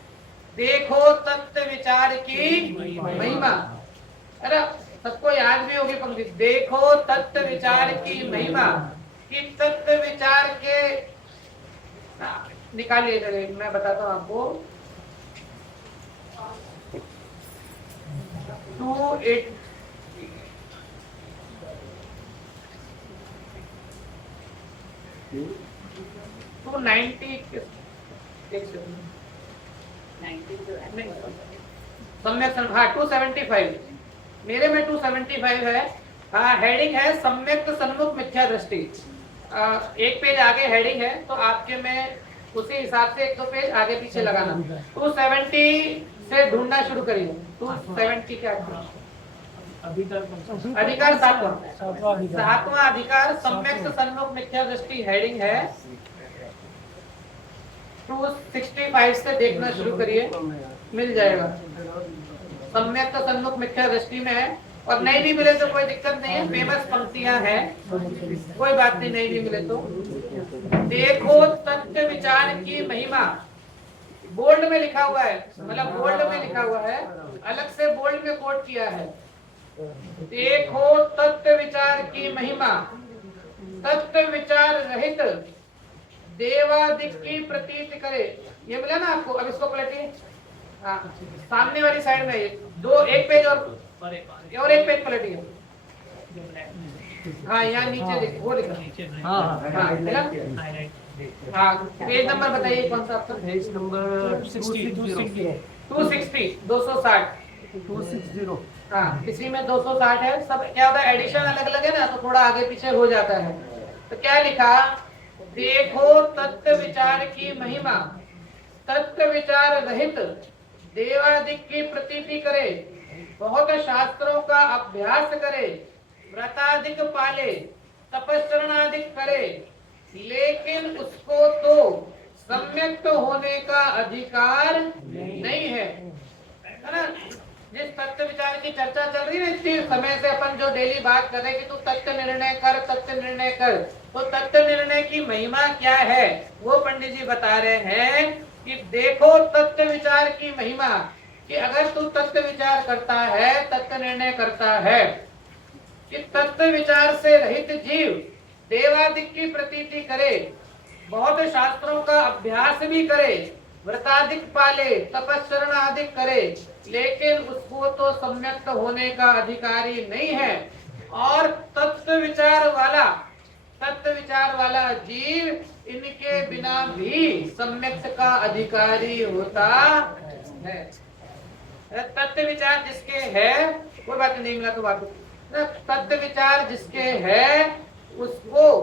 देखो तत्व विचार की महिमा। अरे सबको याद भी होगी पंक्ति, देखो तत्व विचार की महिमा, कि तत्व विचार के निकालिए, मैं बताता हूँ आपको। 290 सम्यक, हाँ 275, मेरे में 275 है। हाँ, हेडिंग है सम्यक सन्मुख मिथ्या दृष्टि। एक पेज आगे हेडिंग है, तो आपके में उसी हिसाब से एक दो पेज आगे पीछे लगाना। 270 से ढूंढना शुरू करिए। 270 क्या अधिकार? सातवां अधिकार सम्यक सन्मुख मिथ्या दृष्टि हेडिंग है। 265 से देखना शुरू करिए, मिल जाएगा। सम्यक तो सन्मुख मिथ्या दृष्टि में है, और नहीं भी मिले तो कोई दिक्कत नहीं है, फेमस पंक्तियां हैं, कोई बात नहीं, नहीं भी मिले तो। देखो तत्व विचार की महिमा, बोल्ड में लिखा हुआ है, मतलब बोल्ड में लिखा हुआ है, अलग से बोल्ड में कोट किया है। देखो तत्व विचार की महिमा, तत्व विचार रहित देवादिक की प्रतीत करे। ये मिला ना आपको, अब इसको पलटिए। हाँ, सामने वाली साइड में दो, एक पेज और एक पेज पलटिए। हाँ, यहाँ नीचे देखिए, वो लिखा। हाँ, पेज नंबर बताइए कौन सा आपका? Page number 260, 260। हाँ, इसी में 260 है। सब क्या होता है, एडिशन अलग अलग है ना, तो थोड़ा आगे पीछे हो जाता है। तो क्या लिखा, देखो तत्व विचार की महिमा, तत्व विचार रहित देवादिक की प्रतीति करे, बहुत शास्त्रों का अभ्यास करे, व्रतादिक पाले, तपस्चरणादिक करे, लेकिन उसको तो सम्यक होने का अधिकार नहीं है ना। जिस तत्व विचार की चर्चा चल रही है इतने समय से, अपन जो डेली बात कर रहे हैं कि तू तत्व निर्णय कर, तत्व निर्णय कर, तो तत्व निर्णय की महिमा क्या है वो पंडित जी बता रहे हैं कि देखो तत्व विचार की महिमा, कि अगर तू तत्व विचार करता है, तत्व निर्णय करता है, कि तत्व विचार से रहित जीव देवादिक की प्रतीति करे, बहुत शास्त्रों का अभ्यास भी करे, व्रतादिक पाले, तपस्चरण आदि करे, लेकिन उसको तो सम्यक होने का अधिकारी नहीं है। और तत्व विचार वाला जीव इनके बिना भी सम्यक का अधिकारी होता है। तत्व विचार जिसके है, कोई बात नहीं मिला तो बात, तत्व विचार जिसके है उसको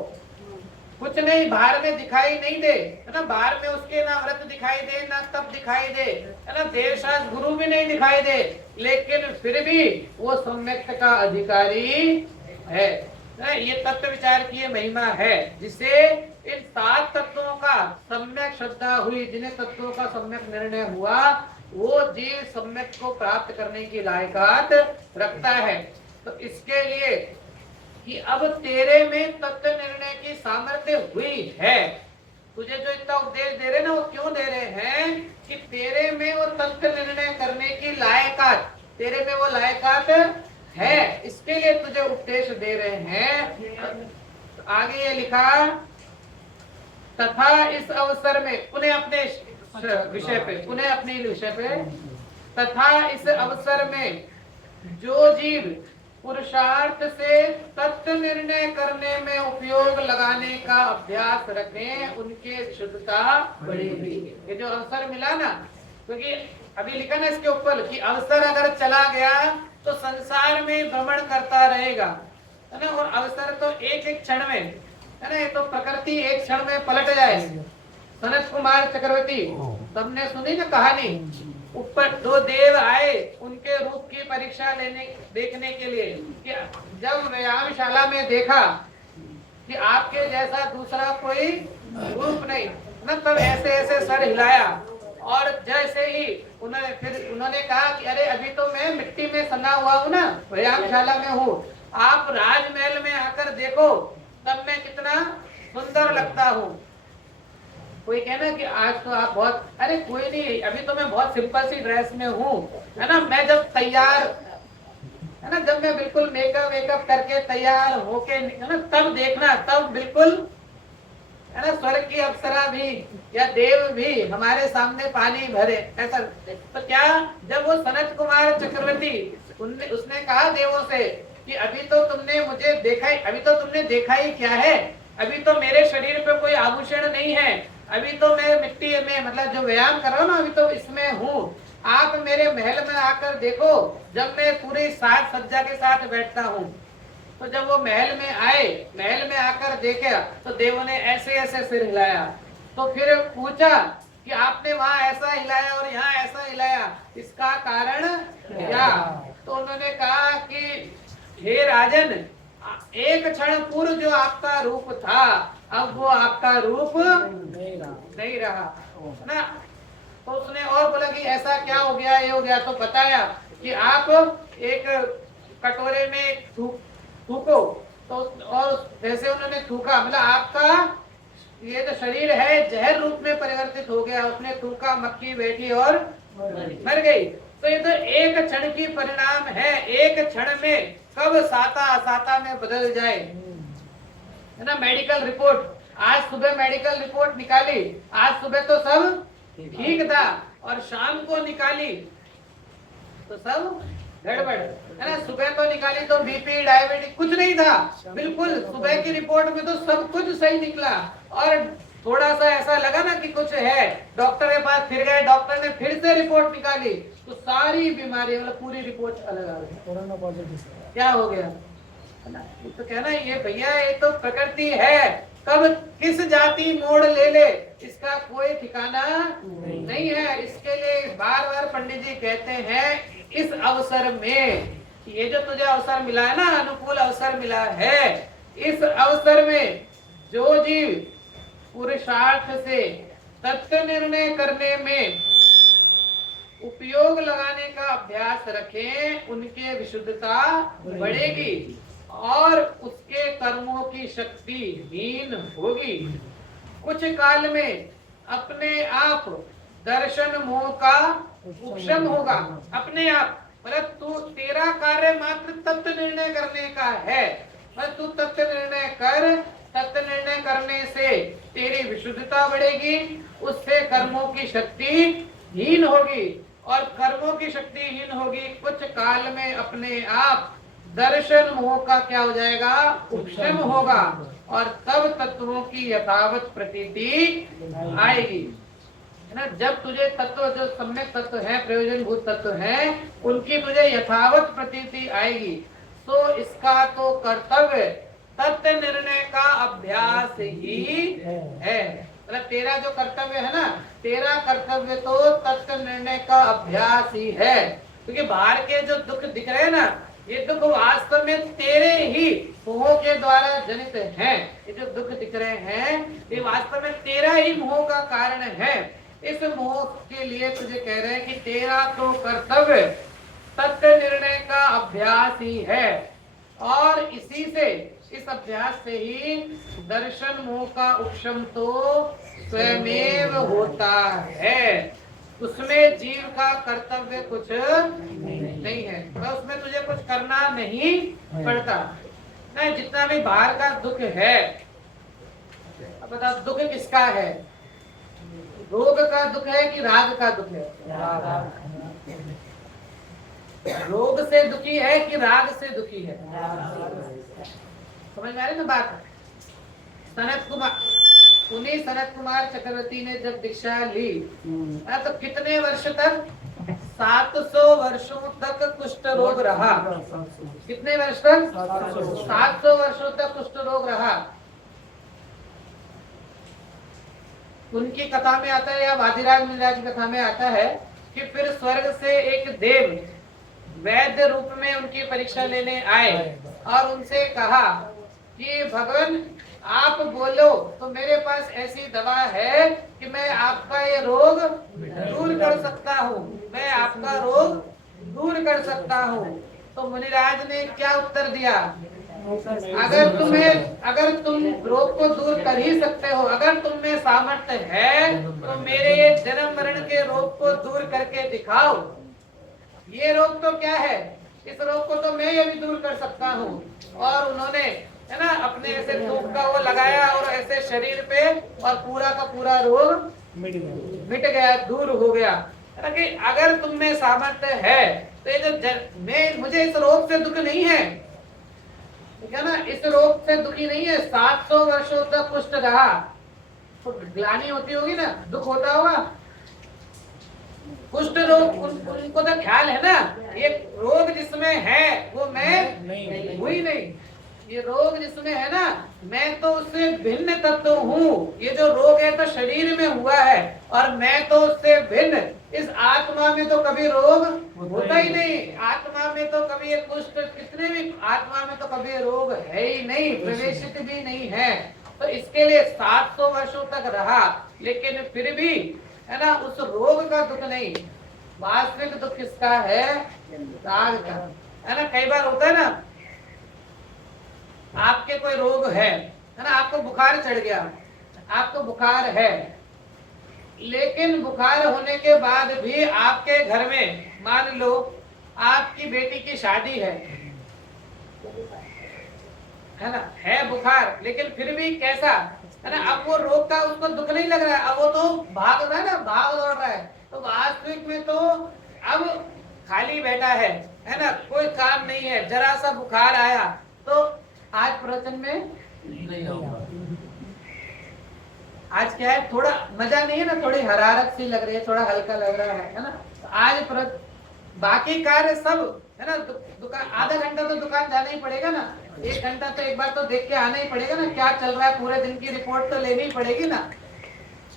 कुछ नहीं बाहर में दिखाई नहीं दे, है ना, बाहर में उसके ना व्रत दिखाई दे, ना तप दिखाई दे, है ना, देव शास्त्र गुरु भी नहीं दिखाई दे, लेकिन फिर भी वो सम्यक का अधिकारी है। ये तत्व विचार की महिमा है, जिसे इन 7 तत्वों का सम्यक श्रद्धा हुई, जिन्हें तत्वों का सम्यक निर्णय हुआ, वो जीव सम्यक को प्राप्त करने की लायकात रखता है। तो इसके लिए कि अब तेरे में तत्व निर्णय की सामर्थ्य हुई है, तुझे जो इतना उपदेश दे रहे ना, वो क्यों दे रहे हैं कि तेरे में वो तत्व निर्णय करने की लायकात, तेरे में वो लायकात है, इसके लिए तुझे उपदेश दे रहे हैं। आगे ये लिखा, तथा इस अवसर में, पुनः अपने विषय पे, पुनः अपने विषय पे, तथा इस अवसर में जो जीव पुरुषार्थ से तत्व निर्णय करने में उपयोग लगाने का अभ्यास रखें, उनके शुद्धता बढ़ेगी। ये जो अवसर मिला ना, क्योंकि अभी लिखा ना इसके ऊपर कि अवसर अगर चला गया तो संसार में भ्रमण करता रहेगा, है ना। और अवसर तो एक एक क्षण में, है ना, ये तो प्रकृति एक क्षण में पलट जाए। सनत कुमार चक्रवर्ती, सबने सुनी ना कहानी, ऊपर दो देव आए उनके रूप की परीक्षा लेने देखने के लिए, कि जब व्यायामशाला में देखा कि आपके जैसा दूसरा कोई रूप नहीं, ना, तब ऐसे ऐसे सर हिलाया। और जैसे ही उन्होंने कहा कि अरे अभी तो मैं मिट्टी में सना हुआ हूँ ना, व्यायामशाला में हूँ, आप राजमहल में आकर देखो तब मैं कितना सुंदर लगता हूँ। कोई कहना कि आज तो आप बहुत, अरे कोई नहीं, अभी तो मैं बहुत सिंपल सी ड्रेस में हूँ, है ना। मैं जब तैयार, है ना, जब मैं बिल्कुल मेकअप करके तैयार होके, है ना, तब देखना, तब बिल्कुल, है ना, स्वर्ग की अप्सरा भी या देव भी हमारे सामने पानी भरे ऐसा। तो क्या, जब वो सनत कुमार चक्रवर्ती उसने कहा देवों से कि अभी तो तुमने मुझे देखा ही, अभी तो तुमने देखा ही क्या है, अभी तो मेरे शरीर पे कोई आभूषण नहीं है, अभी तो मैं मिट्टी में, मतलब जो व्यायाम कर रहा हूँ ना, अभी तो इसमें हूँ। आप मेरे महल में आकर देखो जब मैं पूरी साज सज्जा के साथ बैठता हूँ। तो जब वो महल में आए, महल में आकर देखा तो देवों ने ऐसे ऐसे सिर हिलाया। तो फिर पूछा कि आपने वहां ऐसा हिलाया और यहाँ ऐसा हिलाया, इसका कारण क्या? तो उन्होंने कहा कि हे राजन, एक क्षण पूर्व जो आपका रूप था, अब वो आपका रूप नहीं रहा ना। तो उसने और बोला कि ऐसा क्या हो गया, ये हो गया। तो बताया कि आप एक कटोरे में थूको, तो और जैसे उन्होंने थूका, मतलब आपका ये जो शरीर है जहर रूप में परिवर्तित हो गया, उसने थूका, मक्खी बैठी और मर गई। तो ये तो एक क्षण की परिणाम है, एक क्षण में कब साता असाता में बदल जाए, है ना। मेडिकल रिपोर्ट, आज सुबह मेडिकल रिपोर्ट निकाली, आज सुबह तो सब ठीक था और शाम को निकाली तो सब गड़बड़, है ना। सुबह तो निकाली तो बीपी डायबिटीज कुछ नहीं था, बिल्कुल सुबह की रिपोर्ट में तो सब कुछ सही निकला। और थोड़ा सा ऐसा लगा ना कि कुछ है, डॉक्टर के पास फिर गए, डॉक्टर ने फिर से रिपोर्ट निकाली तो सारी बीमारी, मतलब पूरी रिपोर्ट अलग आ गई, कोरोना पॉजिटिव। क्या हो गया, है ना। तो कहना ये भैया, ये तो प्रकृति है, कब किस जाति मोड़ ले ले इसका कोई ठिकाना नहीं है। इसके लिए बार बार पंडित जी कहते हैं, इस अवसर में, ये जो तुझे अवसर मिला है ना, अनुकूल अवसर मिला है, इस अवसर में जो जीव पुरुषार्थ से तत्व निर्णय करने में उपयोग लगाने का अभ्यास रखें, उनके विशुद्धता बढ़ेगी और उसके कर्मों की शक्ति हीन होगी। कुछ काल में अपने आप दर्शन मोह का उपशम होगा, अपने आप, मतलब तू, तेरा कार्य मात्र तत्व निर्णय करने का है, बस तू तत्व निर्णय कर। तत्व निर्णय करने से तेरी विशुद्धता बढ़ेगी, उससे कर्मों की शक्ति हीन होगी और कर्मों की शक्ति हीन होगी। कुछ काल में अपने आप दर्शन मोह का क्या हो जाएगा, उपशम होगा और तब तत्वों की यथावत प्रतीति आएगी, है ना। जब तुझे तत्व, जो सम्यक तत्व है, प्रयोजनभूत तत्व है, उनकी तुझे यथावत प्रतीति आएगी। तो इसका तो कर्तव्य तत्व निर्णय का अभ्यास ही है। मतलब तेरा जो कर्तव्य है ना, तेरा कर्तव्य तो तत्व निर्णय का अभ्यास ही है। क्योंकि बाहर के जो दुख दिख रहे हैं ना, ये दुख वास्तव में तेरे ही मोह के द्वारा जनित हैं। ये जो दुख दिख रहे हैं ये वास्तव में तेरा ही मोह का कारण है। इस मोह के लिए तुझे कह रहे हैं कि तेरा तो कर्तव्य तत्व निर्णय का अभ्यास ही है और इसी से, इस अभ्यास से ही दर्शन मोह का उपशम तो स्वयमेव होता है। उसमें जीव का कर्तव्य कुछ नहीं है, तो उसमें तुझे कुछ करना नहीं पड़ता। नहीं, जितना भी बाहर का दुख है, अब बता, दुख किसका है? रोग का दुख है कि राग का दुख है? रोग से दुखी है कि राग से दुखी है? समझ में आ रही ना बात? सनत कुमार, उन्हीं सनत कुमार चक्रवर्ती ने जब दीक्षा ली तो कितने वर्ष तक 700 वर्षों तक कुष्ठ रोग रहा। कितने वर्ष तक? 700 वर्षों तक कुष्ठ रोग रहा। उनकी कथा में आता है, या वादिराज मुनिराज की कथा में आता है कि फिर स्वर्ग से एक देव वैद्य रूप में उनकी परीक्षा लेने आए और उनसे कहा कि भगवान आप बोलो तो मेरे पास ऐसी दवा है कि मैं आपका ये रोग दूर कर सकता हूँ, मैं आपका रोग दूर कर सकता हूँ। तो मुनिराज ने क्या उत्तर दिया? अगर तुम रोग को दूर कर ही सकते हो, अगर तुम में सामर्थ्य है तो मेरे जन्म मरण के रोग को दूर करके दिखाओ। ये रोग तो क्या है, इस रोग को तो मैं ये भी दूर कर सकता हूँ। और उन्होंने है ना अपने ऐसे धूप का वो लगाया और ऐसे शरीर पे, और पूरा का पूरा रोग मिट गया, दूर हो गया। कि अगर तुम में सामर्थ्य है तो ये जो मुझे इस रोग से दुख नहीं है, ठीक है ना, इस रोग से दुखी नहीं है। 700 वर्षों तक कुष्ठ रहा तो ग्लानि होती होगी ना, दुख होता होगा। कुष्ठ रोग उनको तो ख्याल है ना, ये रोग जिसमें है वो मैं हुई नहीं, ये रोग जिसमें है ना मैं तो उससे भिन्न तत्व हूँ। ये जो रोग है तो शरीर में हुआ है और मैं तो उससे भिन्न। इस आत्मा में तो कभी रोग होता ही नहीं, आत्मा में तो कभी ये कुष्ठ, कितने भी आत्मा में तो कभी रोग है ही नहीं, प्रवेशित भी नहीं है। तो इसके लिए 700 वर्षों तक रहा, लेकिन फिर भी है ना उस रोग का दुख नहीं। वास्तविक दुख किसका है? राग का, है ना। कई बार होता है ना, आपके कोई रोग है ना, आपको बुखार चढ़ गया, आपको बुखार है, लेकिन बुखार होने के बाद भी आपके घर में मान लो आपकी बेटी की शादी है ना, है बुखार, लेकिन फिर भी कैसा है ना, अब वो रोग का उसको दुख नहीं लग रहा है, अब वो तो भाग रहा है ना, भाग दौड़ रहा है। तो वास्तविक में तो अब खाली बैठा है ना, कोई काम नहीं है, जरा सा बुखार आया तो आज प्रवचन में नहीं होगा, आज क्या है, थोड़ा मजा नहीं है ना, थोड़ी हरारत सी लग रही है, थोड़ा हल्का लग रहा है ना। आज बाकी कार्य सब है ना, दुकान आधा घंटा तो दुकान जाना ही पड़ेगा ना, 1 घंटा तो एक बार तो देख के आना ही पड़ेगा ना, क्या चल रहा है पूरे दिन की रिपोर्ट तो लेनी ही पड़ेगी ना,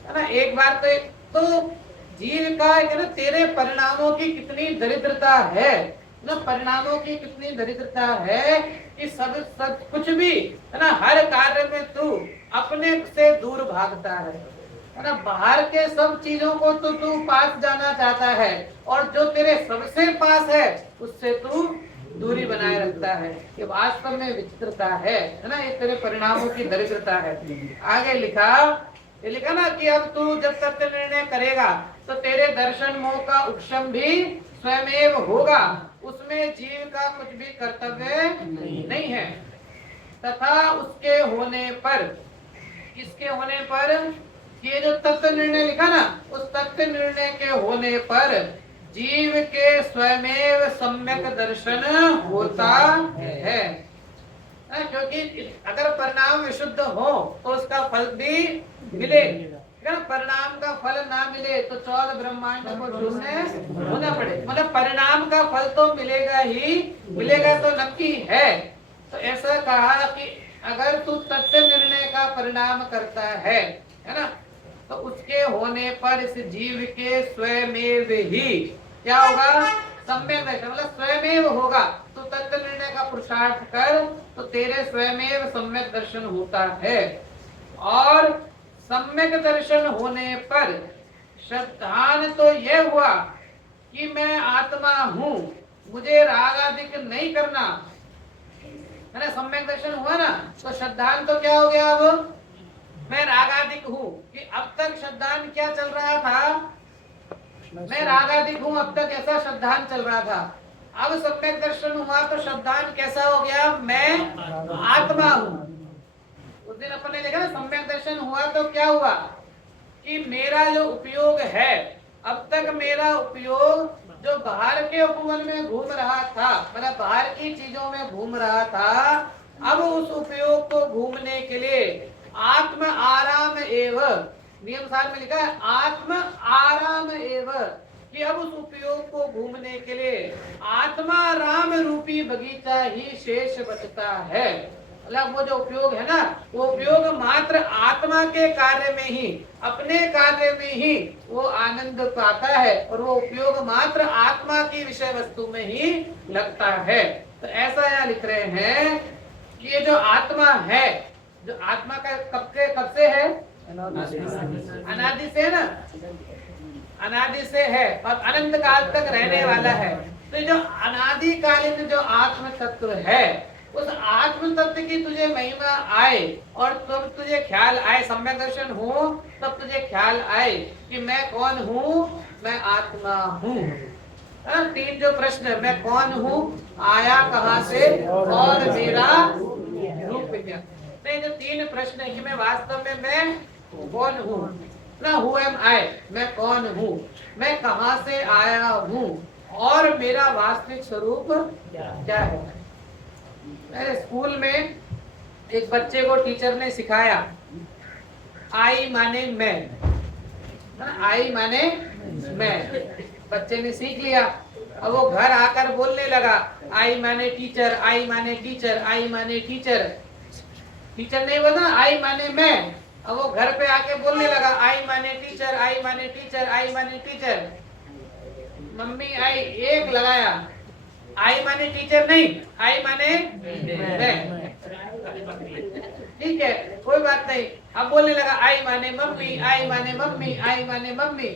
है ना। एक बार तो जीव का है ना, तेरे परिणामों की कितनी दरिद्रता है ना, परिणामों की कितनी दरिद्रता है कि सब कुछ भी है ना, हर कार्य में तू अपने से दूर भागता है ना, बाहर के सब चीजों को तो तू पास जाना चाहता है, और जो तेरे सबसे पास है उससे तू दूरी बनाए रखता है। ये वास्तव में विचित्रता है ना, ये तेरे परिणामों की दरिद्रता है। आगे लिखा ना कि अब तू जब सत्य निर्णय करेगा तो तेरे दर्शन मोह का उपशम भी स्वयमेव होगा, उसमें जीव का कुछ भी कर्तव्य नहीं है। तथा उसके होने पर, किसके होने पर, ये जो तत्व निर्णय लिखा ना, उस तत्व निर्णय के होने पर जीव के स्वयमेव सम्यक दर्शन होता है। क्योंकि अगर परिणाम विशुद्ध हो तो उसका फल भी मिले, परिणाम का फल ना मिले तो 14 ब्रह्मांड को शून्य होना पड़े, मतलब परिणाम का फल तो मिलेगा ही मिलेगा, तो नक्की है। तो ऐसा कहा कि अगर तू तत्व निर्णय का परिणाम करता है ना, तो उसके होने पर इस जीव के स्वयमेव ही क्या होगा, सम्यक दर्शन, मतलब स्वयमेव होगा। तो तत्व निर्णय का पुरुषार्थ कर तो तेरे स्वयमेव सम्यक दर्शन होता है। और सम्यक दर्शन होने पर श्रद्धान तो यह हुआ कि मैं आत्मा हूँ, मुझे राग आदि नहीं करना, है ना। सम्यक दर्शन हुआ ना, तो श्रद्धान तो क्या हो गया, अब मैं रागादिक हूँ। कि अब तक श्रद्धान क्या चल रहा था, मैं रागादिक हूँ, अब तक ऐसा श्रद्धान चल रहा था। अब सम्यक दर्शन हुआ तो श्रद्धान कैसा हो गया, मैं आत्मा हूँ। उस दिन अपन ने देखा ना, सम्यक दर्शन हुआ तो क्या हुआ कि मेरा जो उपयोग है, अब तक मेरा उपयोग जो बाहर के उपवन में घूम रहा था, मतलब बाहर की चीजों में घूम रहा था, अब उस उपयोग को घूमने के लिए आत्म आराम एव, नियम सार में लिखा है आत्म आराम एव, कि अब उस उपयोग को घूमने के लिए आत्मा राम रूपी बगीचा ही शेष बचता है। मतलब वो जो उपयोग है ना, वो उपयोग मात्र आत्मा के कार्य में ही, अपने कार्य में ही वो आनंद पाता है, और वो उपयोग मात्र आत्मा की विषय वस्तु में ही लगता है। तो ऐसा यहाँ लिख रहे हैं कि ये जो आत्मा है, जो आत्मा का कब से है? अनादि से है ना, अनादि से है और अनंत काल तक रहने वाला है। तो जो अनादिकालीन जो आत्म तत्व है, उस आत्म तत्व की तुझे महिमा आए और तब तुझे ख्याल आए, सम्यक दर्शन हो, तब तुझे ख्याल आए कि मैं कौन हूँ, मैं आत्मा हूँ। तीन जो प्रश्न है, मैं कौन हूँ, आया कहाँ से, और मेरा रूप क्या। नहीं, जो तीन प्रश्न है कि मैं वास्तव में मैं कौन हूँ ना, हु एम आई, मैं कौन हूँ, मैं कहाँ से आया हूँ, और मेरा वास्तविक स्वरूप क्या है। मेरे स्कूल में एक बच्चे को टीचर ने सिखाया, आई माने मैं, आई माने मैं। बच्चे ने सीख लिया, अब वो घर आकर बोलने लगा, आई माने टीचर, आई माने टीचर, आई माने टीचर। टीचर नहीं बोला, आई माने मैं। अब वो घर पे आके बोलने लगा, आई माने टीचर, आई माने टीचर, आई माने टीचर। मम्मी आई एक लगाया, आई माने टीचर नहीं, आई माने मैं। ठीक है, कोई बात नहीं। अब बोलने लगा, आई माने मम्मी, आई माने मम्मी, आई माने मम्मी।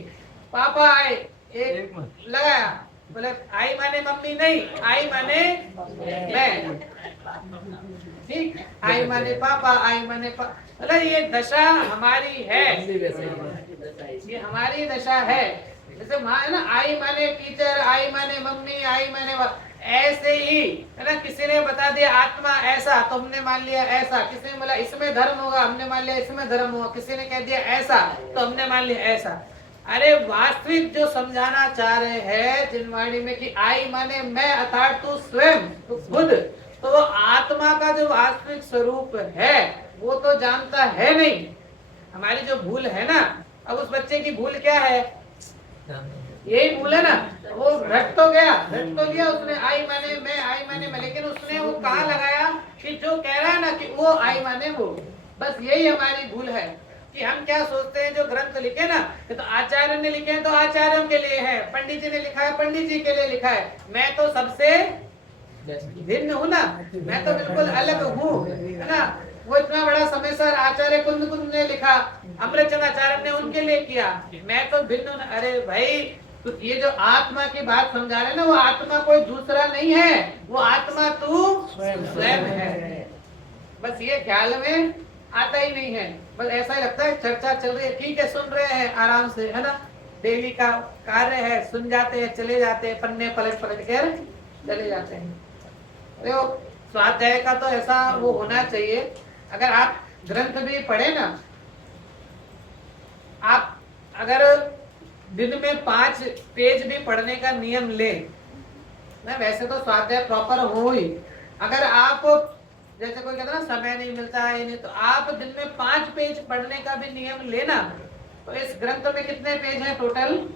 पापा आए, एक लगाया, बोले आई माने मम्मी नहीं, आई माने मैं। ठीक, आई माने पापा, आई माने मतलब ये दशा हमारी है, ये हमारी दशा है। जैसे माँ है ना, आई माने टीचर, आई माने मम्मी, आई माने ऐसे ही है ना। किसी ने बता दिया आत्मा ऐसा, तो हमने मान लिया ऐसा। किसी ने बोला इसमें धर्म होगा, हमने मान लिया इसमें धर्म होगा। किसी ने कह दिया ऐसा, तो हमने मान लिया ऐसा। अरे वास्तविक जो समझाना चाह रहे हैं जिनवाणी में कि आई माने मैं, अर्थात तू स्वयं, तू खुद, तो वो आत्मा का जो वास्तविक स्वरूप है वो तो जानता है नहीं। हमारी जो भूल है ना, अब उस बच्चे की भूल क्या है, यही भूल है ना। वो रट तो गया उसने, आई माने मैं, आई माने मैं, लेकिन उसने वो कहाँ लगाया कि जो कह रहा है ना कि वो आई माने वो। बस यही हमारी भूल है कि हम क्या सोचते हैं, जो ग्रंथ लिखे ना, तो आचार्य ने लिखे हैं तो आचार्यों के लिए है, पंडित जी ने लिखा है पंडित जी के लिए लिखा है। मैं तो सबसे भिन्न हूँ ना, मैं तो बिल्कुल अलग हूँ, है ना। वो इतना बड़ा समय सर आचार्य कुंद ने लिखा, अमृतचंद आचार्य ने उनके लिए किया, मैं तो भिन्न हूँ। अरे भाई, तो ये जो आत्मा की बात समझा रहे ना, वो आत्मा कोई दूसरा नहीं है, वो आत्मा तू स्वयं है। बस ये ख्याल में आता ही नहीं है। बस ऐसा ही लगता है चर्चा चल रही है, ठीक है, सुन रहे हैं आराम से, है ना, डेली का कार्य है, सुन जाते हैं, चले जाते हैं, पन्ने पलट पलट कर चले जाते हैं। देखो, स्वाध्याय का तो ऐसा वो होना चाहिए। अगर आप ग्रंथ भी पढ़े ना, आप अगर दिन में 5 पेज भी पढ़ने का नियम ले ना, वैसे तो स्वाध्याय प्रॉपर हो ही। अगर आप जैसे कोई कहता ना समय नहीं मिलता है नहीं, तो आप दिन में 5 पेज पढ़ने का भी नियम लेना, तो इस ग्रंथ में कितने पेज हैं टोटल?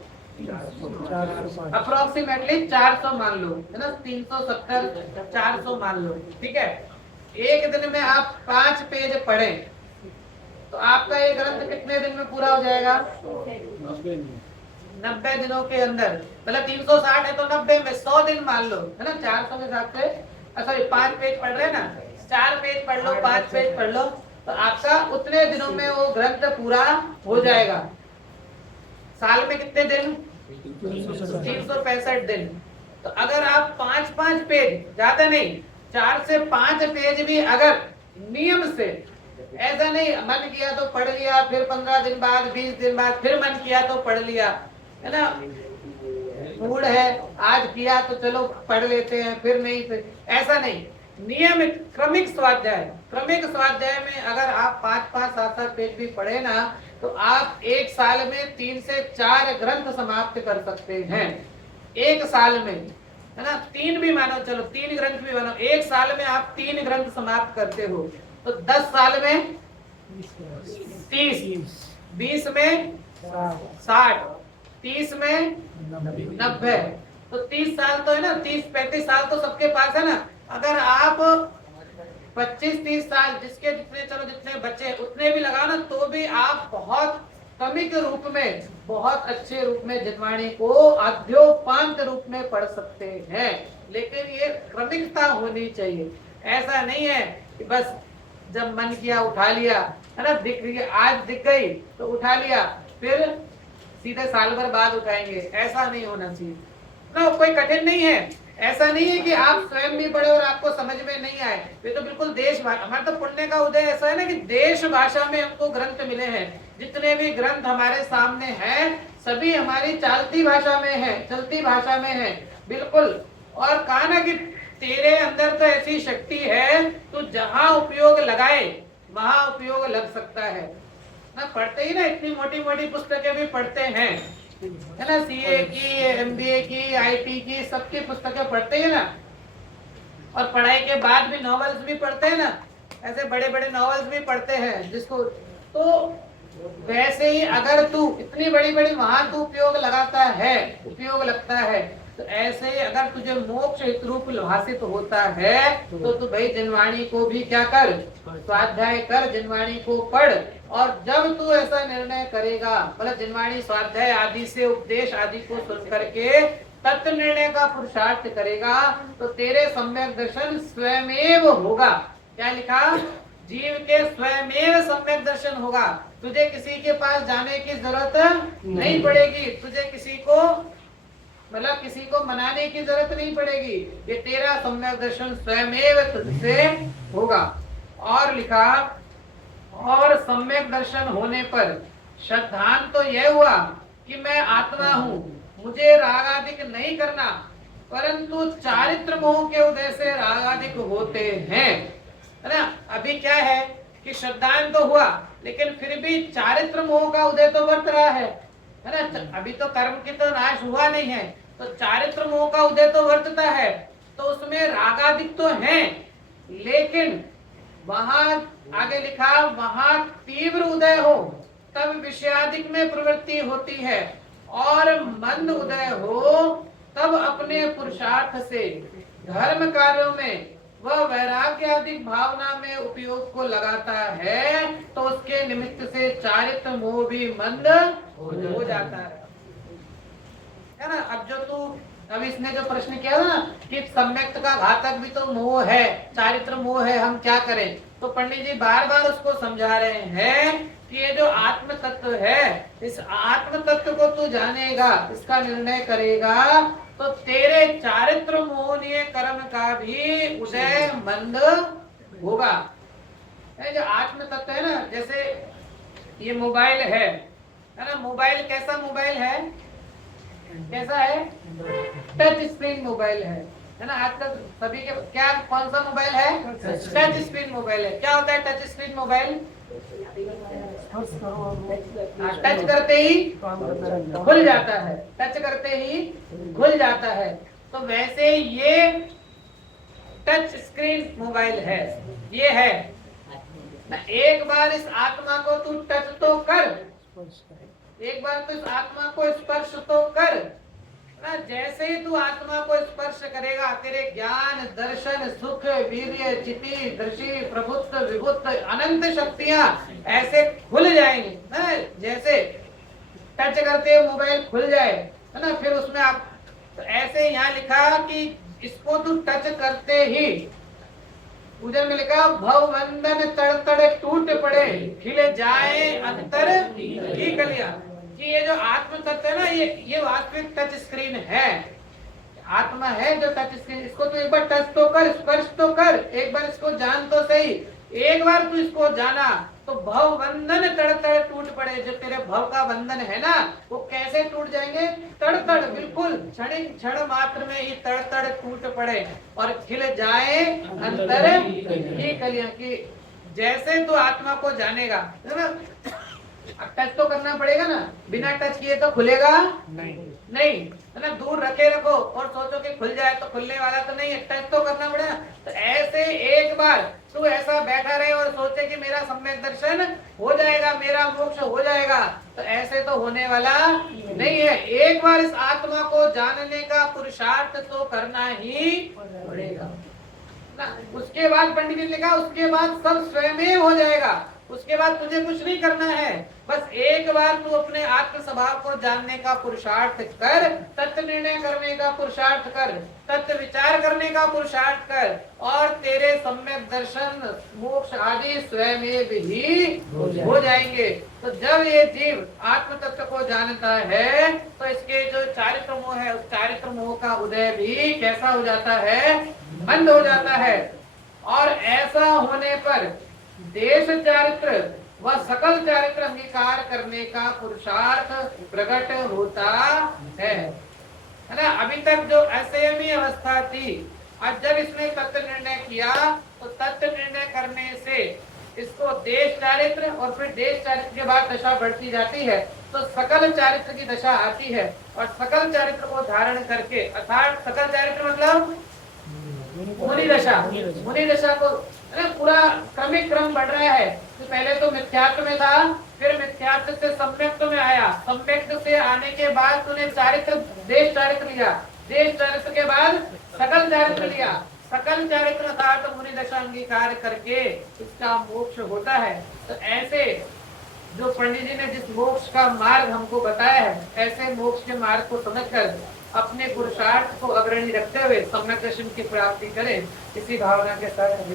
अप्रोक्सीमेटली 400 मान लो, है ना, 370 400 मान लो, ठीक है। एक दिन में आप 5 पेज पढ़े तो आपका ये ग्रंथ कितने दिन में पूरा हो जाएगा? 90 दिनों के अंदर। मतलब 360 है तो 90 में 100 दिन मान लो, है ना। 400 के हिसाब से, सॉरी 5 पेज पढ़ रहे हैं ना, 4 पेज पढ़ लो, 5 पेज पढ़ लो, तो आपका उतने दिनों में वो ग्रंथ पूरा हो जाएगा। साल में कितने दिन? 365 दिन। तो अगर आप 5-5 पेज, ज्यादा नहीं, 4 से 5 पेज भी अगर नियम से, ऐसा नहीं मन किया तो पढ़ लिया, फिर 15 दिन बाद, 20 दिन बाद फिर मन किया तो पढ़ लिया, है ना, मूड है आज किया तो चलो पढ़ लेते हैं, फिर नहीं, फिर ऐसा नहीं। नियमित क्रमिक स्वाध्याय, क्रमिक स्वाध्याय में अगर आप 5-5, 7-7 पेज भी पढ़े ना, तो आप एक साल में 3 से 4 ग्रंथ समाप्त कर सकते हैं। एक साल में, है ना, 3 भी मानो, चलो 3 ग्रंथ भी मानो, एक साल में आप 3 ग्रंथ समाप्त करते हो, तो 10 साल में 30, 20 में 60, 30 में 90। तो 30 साल तो है ना, 30-35 साल तो सबके पास है ना। अगर आप 25-30 साल जिसके जितने, चलो जितने बच्चे उतने भी लगाओ ना, तो भी आप बहुत क्रमिक रूप में, बहुत अच्छे रूप में जिनवाणी को आद्योपांत रूप में पढ़ सकते हैं। लेकिन ये क्रमिकता होनी चाहिए। ऐसा नहीं है कि बस जब मन किया उठा लिया, है ना, दिख रही है आज दिख गई तो उठा लिया, फिर सीधे साल भर बाद उठाएंगे। ऐसा नहीं होना चाहिए ना। कोई कठिन नहीं है। ऐसा नहीं है कि आप स्वयं भी पढ़े और आपको समझ में नहीं आए। ये तो बिल्कुल देश भाषा, हमारा तो पुण्य का उदय ऐसा है ना कि देश भाषा में हमको ग्रंथ मिले हैं। जितने भी ग्रंथ हमारे सामने हैं सभी हमारी चालती भाषा में है, चलती भाषा में है, बिल्कुल। और कहा ना कि तेरे अंदर तो ऐसी शक्ति है, तू जहां उपयोग लगाए वहां उपयोग लग सकता है ना। पढ़ते ही ना, इतनी मोटी मोटी पुस्तकें भी पढ़ते हैं, है ना, सीए की, एमबीए की, आईटी की, सबकी पुस्तकें पढ़ते हैं ना। और पढ़ाई के बाद भी नॉवेल्स भी पढ़ते हैं ना, ऐसे बड़े बड़े नॉवेल्स भी पढ़ते हैं जिसको। तो वैसे ही अगर तू इतनी बड़ी बड़ी वहां तू उपयोग लगाता है, उपयोग लगता है, तो ऐसे ही अगर तुझे मोक्ष हित रूप भाषित होता है तो तू भाई जिनवाणी को भी क्या कर, स्वाध्याय कर, जिनवाणी को पढ़। और जब तू ऐसा निर्णय करेगा, मतलब जिनवाणी स्वाध्याय आदि से उपदेश आदि को सुन करके तत्व निर्णय का पुरुषार्थ करेगा, तो तेरे सम्यक दर्शन स्वयमेव होगा। क्या लिखा? जीव के स्वयमेव सम्यक दर्शन होगा। तुझे किसी के पास जाने की जरूरत नहीं पड़ेगी, तुझे किसी को, मतलब किसी को मनाने की जरूरत नहीं पड़ेगी। ये तेरा सम्यक दर्शन स्वयमेव तुझसे होगा। और लिखा, और सम्यक दर्शन होने पर श्रद्धांत तो यह हुआ कि मैं आत्मा हूँ, मुझे रागादिक नहीं करना, परंतु चारित्र मोह के उदय से रागादिक होते हैं, है ना। अभी क्या है कि श्रद्धांत तो हुआ, लेकिन फिर भी चारित्र मोह का उदय तो वर्त रहा है ना। अभी तो कर्म की तो नाश हुआ नहीं है, तो चारित्र मोह का उदय तो वर्तता है, तो उसमें रागादिक तो है, लेकिन वहां आगे लिखा, वहां तीव्र उदय हो तब विषयादिक में प्रवृत्ति होती है, और मंद उदय हो तब अपने पुरुषार्थ से धर्म कार्यों में वह वैराग्य आदि भावना में उपयोग को लगाता है, तो उसके निमित्त से चारित्र मोह भी मंद हो जाता है ना। अब जो तू, अब इसने जो प्रश्न किया ना कि सम्यक्त का घातक भी तो मोह है, चारित्र मोह है, हम क्या करें, तो पंडित जी बार बार उसको समझा रहे हैं कि ये जो आत्म तत्व है, इस आत्म तत्व को तू जानेगा, इसका निर्णय करेगा, तो तेरे चारित्र मोहनीय कर्म का भी उदय मंद होगा। जो आत्म तत्व है ना, जैसे ये मोबाइल है ना, मोबाइल कैसा मोबाइल है, कैसा है? टच स्क्रीन मोबाइल है ना। आजकल सभी के क्या, कौन सा मोबाइल है? टच स्क्रीन मोबाइल है। क्या होता है टच स्क्रीन मोबाइल? टच करते ही खुल जाता है, टच करते ही खुल जाता है। तो वैसे ये टच स्क्रीन मोबाइल है, ये है ना। एक बार इस आत्मा को तू टच तो कर, एक बार तो इस आत्मा को स्पर्श तो कर ना। जैसे ही तू आत्मा को स्पर्श करेगा, तेरे ज्ञान, दर्शन, सुख, वीर्य, चिति, दृष्टि, प्रभुत्व, विभुत्व, अनंत शक्तियां ऐसे खुल जाएंगी ना। जैसे टच करते हुए मोबाइल खुल जाए, है ना, फिर उसमें आप, तो ऐसे यहाँ लिखा कि इसको तू टच करते ही, उधर में लिखा, भव बंधन तड़ तड़ टूट पड़े, खिले जाए अंतर ही कलियां। कि ये जो आत्म तत्व है ना, ये वास्तविक टच स्क्रीन है, आत्मा है जो टच स्क्रीन। इसको तू एक बार टच तो कर, स्पर्श तो कर, एक बार इसको जान तो सही। एक बार तू इसको जाना तो भव बंधन तड़ तड़ टूट पड़े। जो तेरे भव का बंधन है ना, वो कैसे टूट जाएंगे? तड़ तड़, बिल्कुल क्षण मात्र में ही तड़ तड़ टूट पड़े, और खिल जाए अंतर ही कलियां। की जैसे तू आत्मा को जानेगा, है ना, टच तो करना पड़ेगा ना, बिना टच किए तो खुलेगा नहीं, है ना। दूर रखे रखो और सोचो कि खुल जाए, तो खुलने वाला तो नहीं है, टच तो करना पड़ेगा। तो ऐसे एक बार तू ऐसा बैठा रहे और सोचे कि मेरा सम्यक दर्शन हो जाएगा, मेरा मोक्ष हो जाएगा, तो ऐसे तो होने वाला नहीं है। एक बार इस आत्मा को जानने का पुरुषार्थ तो करना ही पड़ेगा ना। उसके बाद पंडित जी ने कहा उसके बाद सब स्वयं हो जाएगा, उसके बाद तुझे कुछ नहीं करना है, बस एक बार तू अपने आत्म स्वभाव को जानने का पुरुषार्थ कर, तत्व निर्णय करने का पुरुषार्थ कर, तत्व विचार करने का पुरुषार्थ कर, और तेरे सम्यक दर्शन मोक्ष आदि स्वयं ही हो जाएंगे। तो जब ये जीव आत्म तत्व को जानता है तो इसके जो चारित्र मोह है, उस चारित्र मोह का उदय भी कैसा हो जाता है, बंद हो जाता है। और ऐसा होने पर देश चारित्र व सकल चारित्र अंगीकार करने का पुरुषार्थ प्रकट होता है ना। अभी तक जो असंयमी अवस्था थी, आज जब इसने तत्व निर्णय किया तो तत्व निर्णय करने से इसको देश चारित्र और फिर देश चारित्र के बाद दशा बढ़ती जाती है, तो सकल चारित्र की दशा आती है। और सकल चारित्र को धारण करके, अर्थात सकल चारित्र मतलब मुनि दशा, मुनि दशा को पूरा क्रमिक क्रम बढ़ रहा है। तो पहले तो मिथ्यात्व में था, फिर मिथ्यात्व से सम्यक्त में आया, सम्यक्त से आने के बाद तूने चारित्र देश चारित्र लिया, देश चारित्र के बाद सकल चारित्र लिया, सकल चारित्र अर्थात मुनि दशा अंगीकार करके इसका मोक्ष होता है। तो ऐसे जो पंडित जी ने जिस मोक्ष का मार्ग हमको बताया है, ऐसे मोक्ष के मार्ग को समझकर अपने पुरुषार्थ को अग्रणी रखते हुए सम्यक दर्शन की प्राप्ति करें, इसी भावना के साथ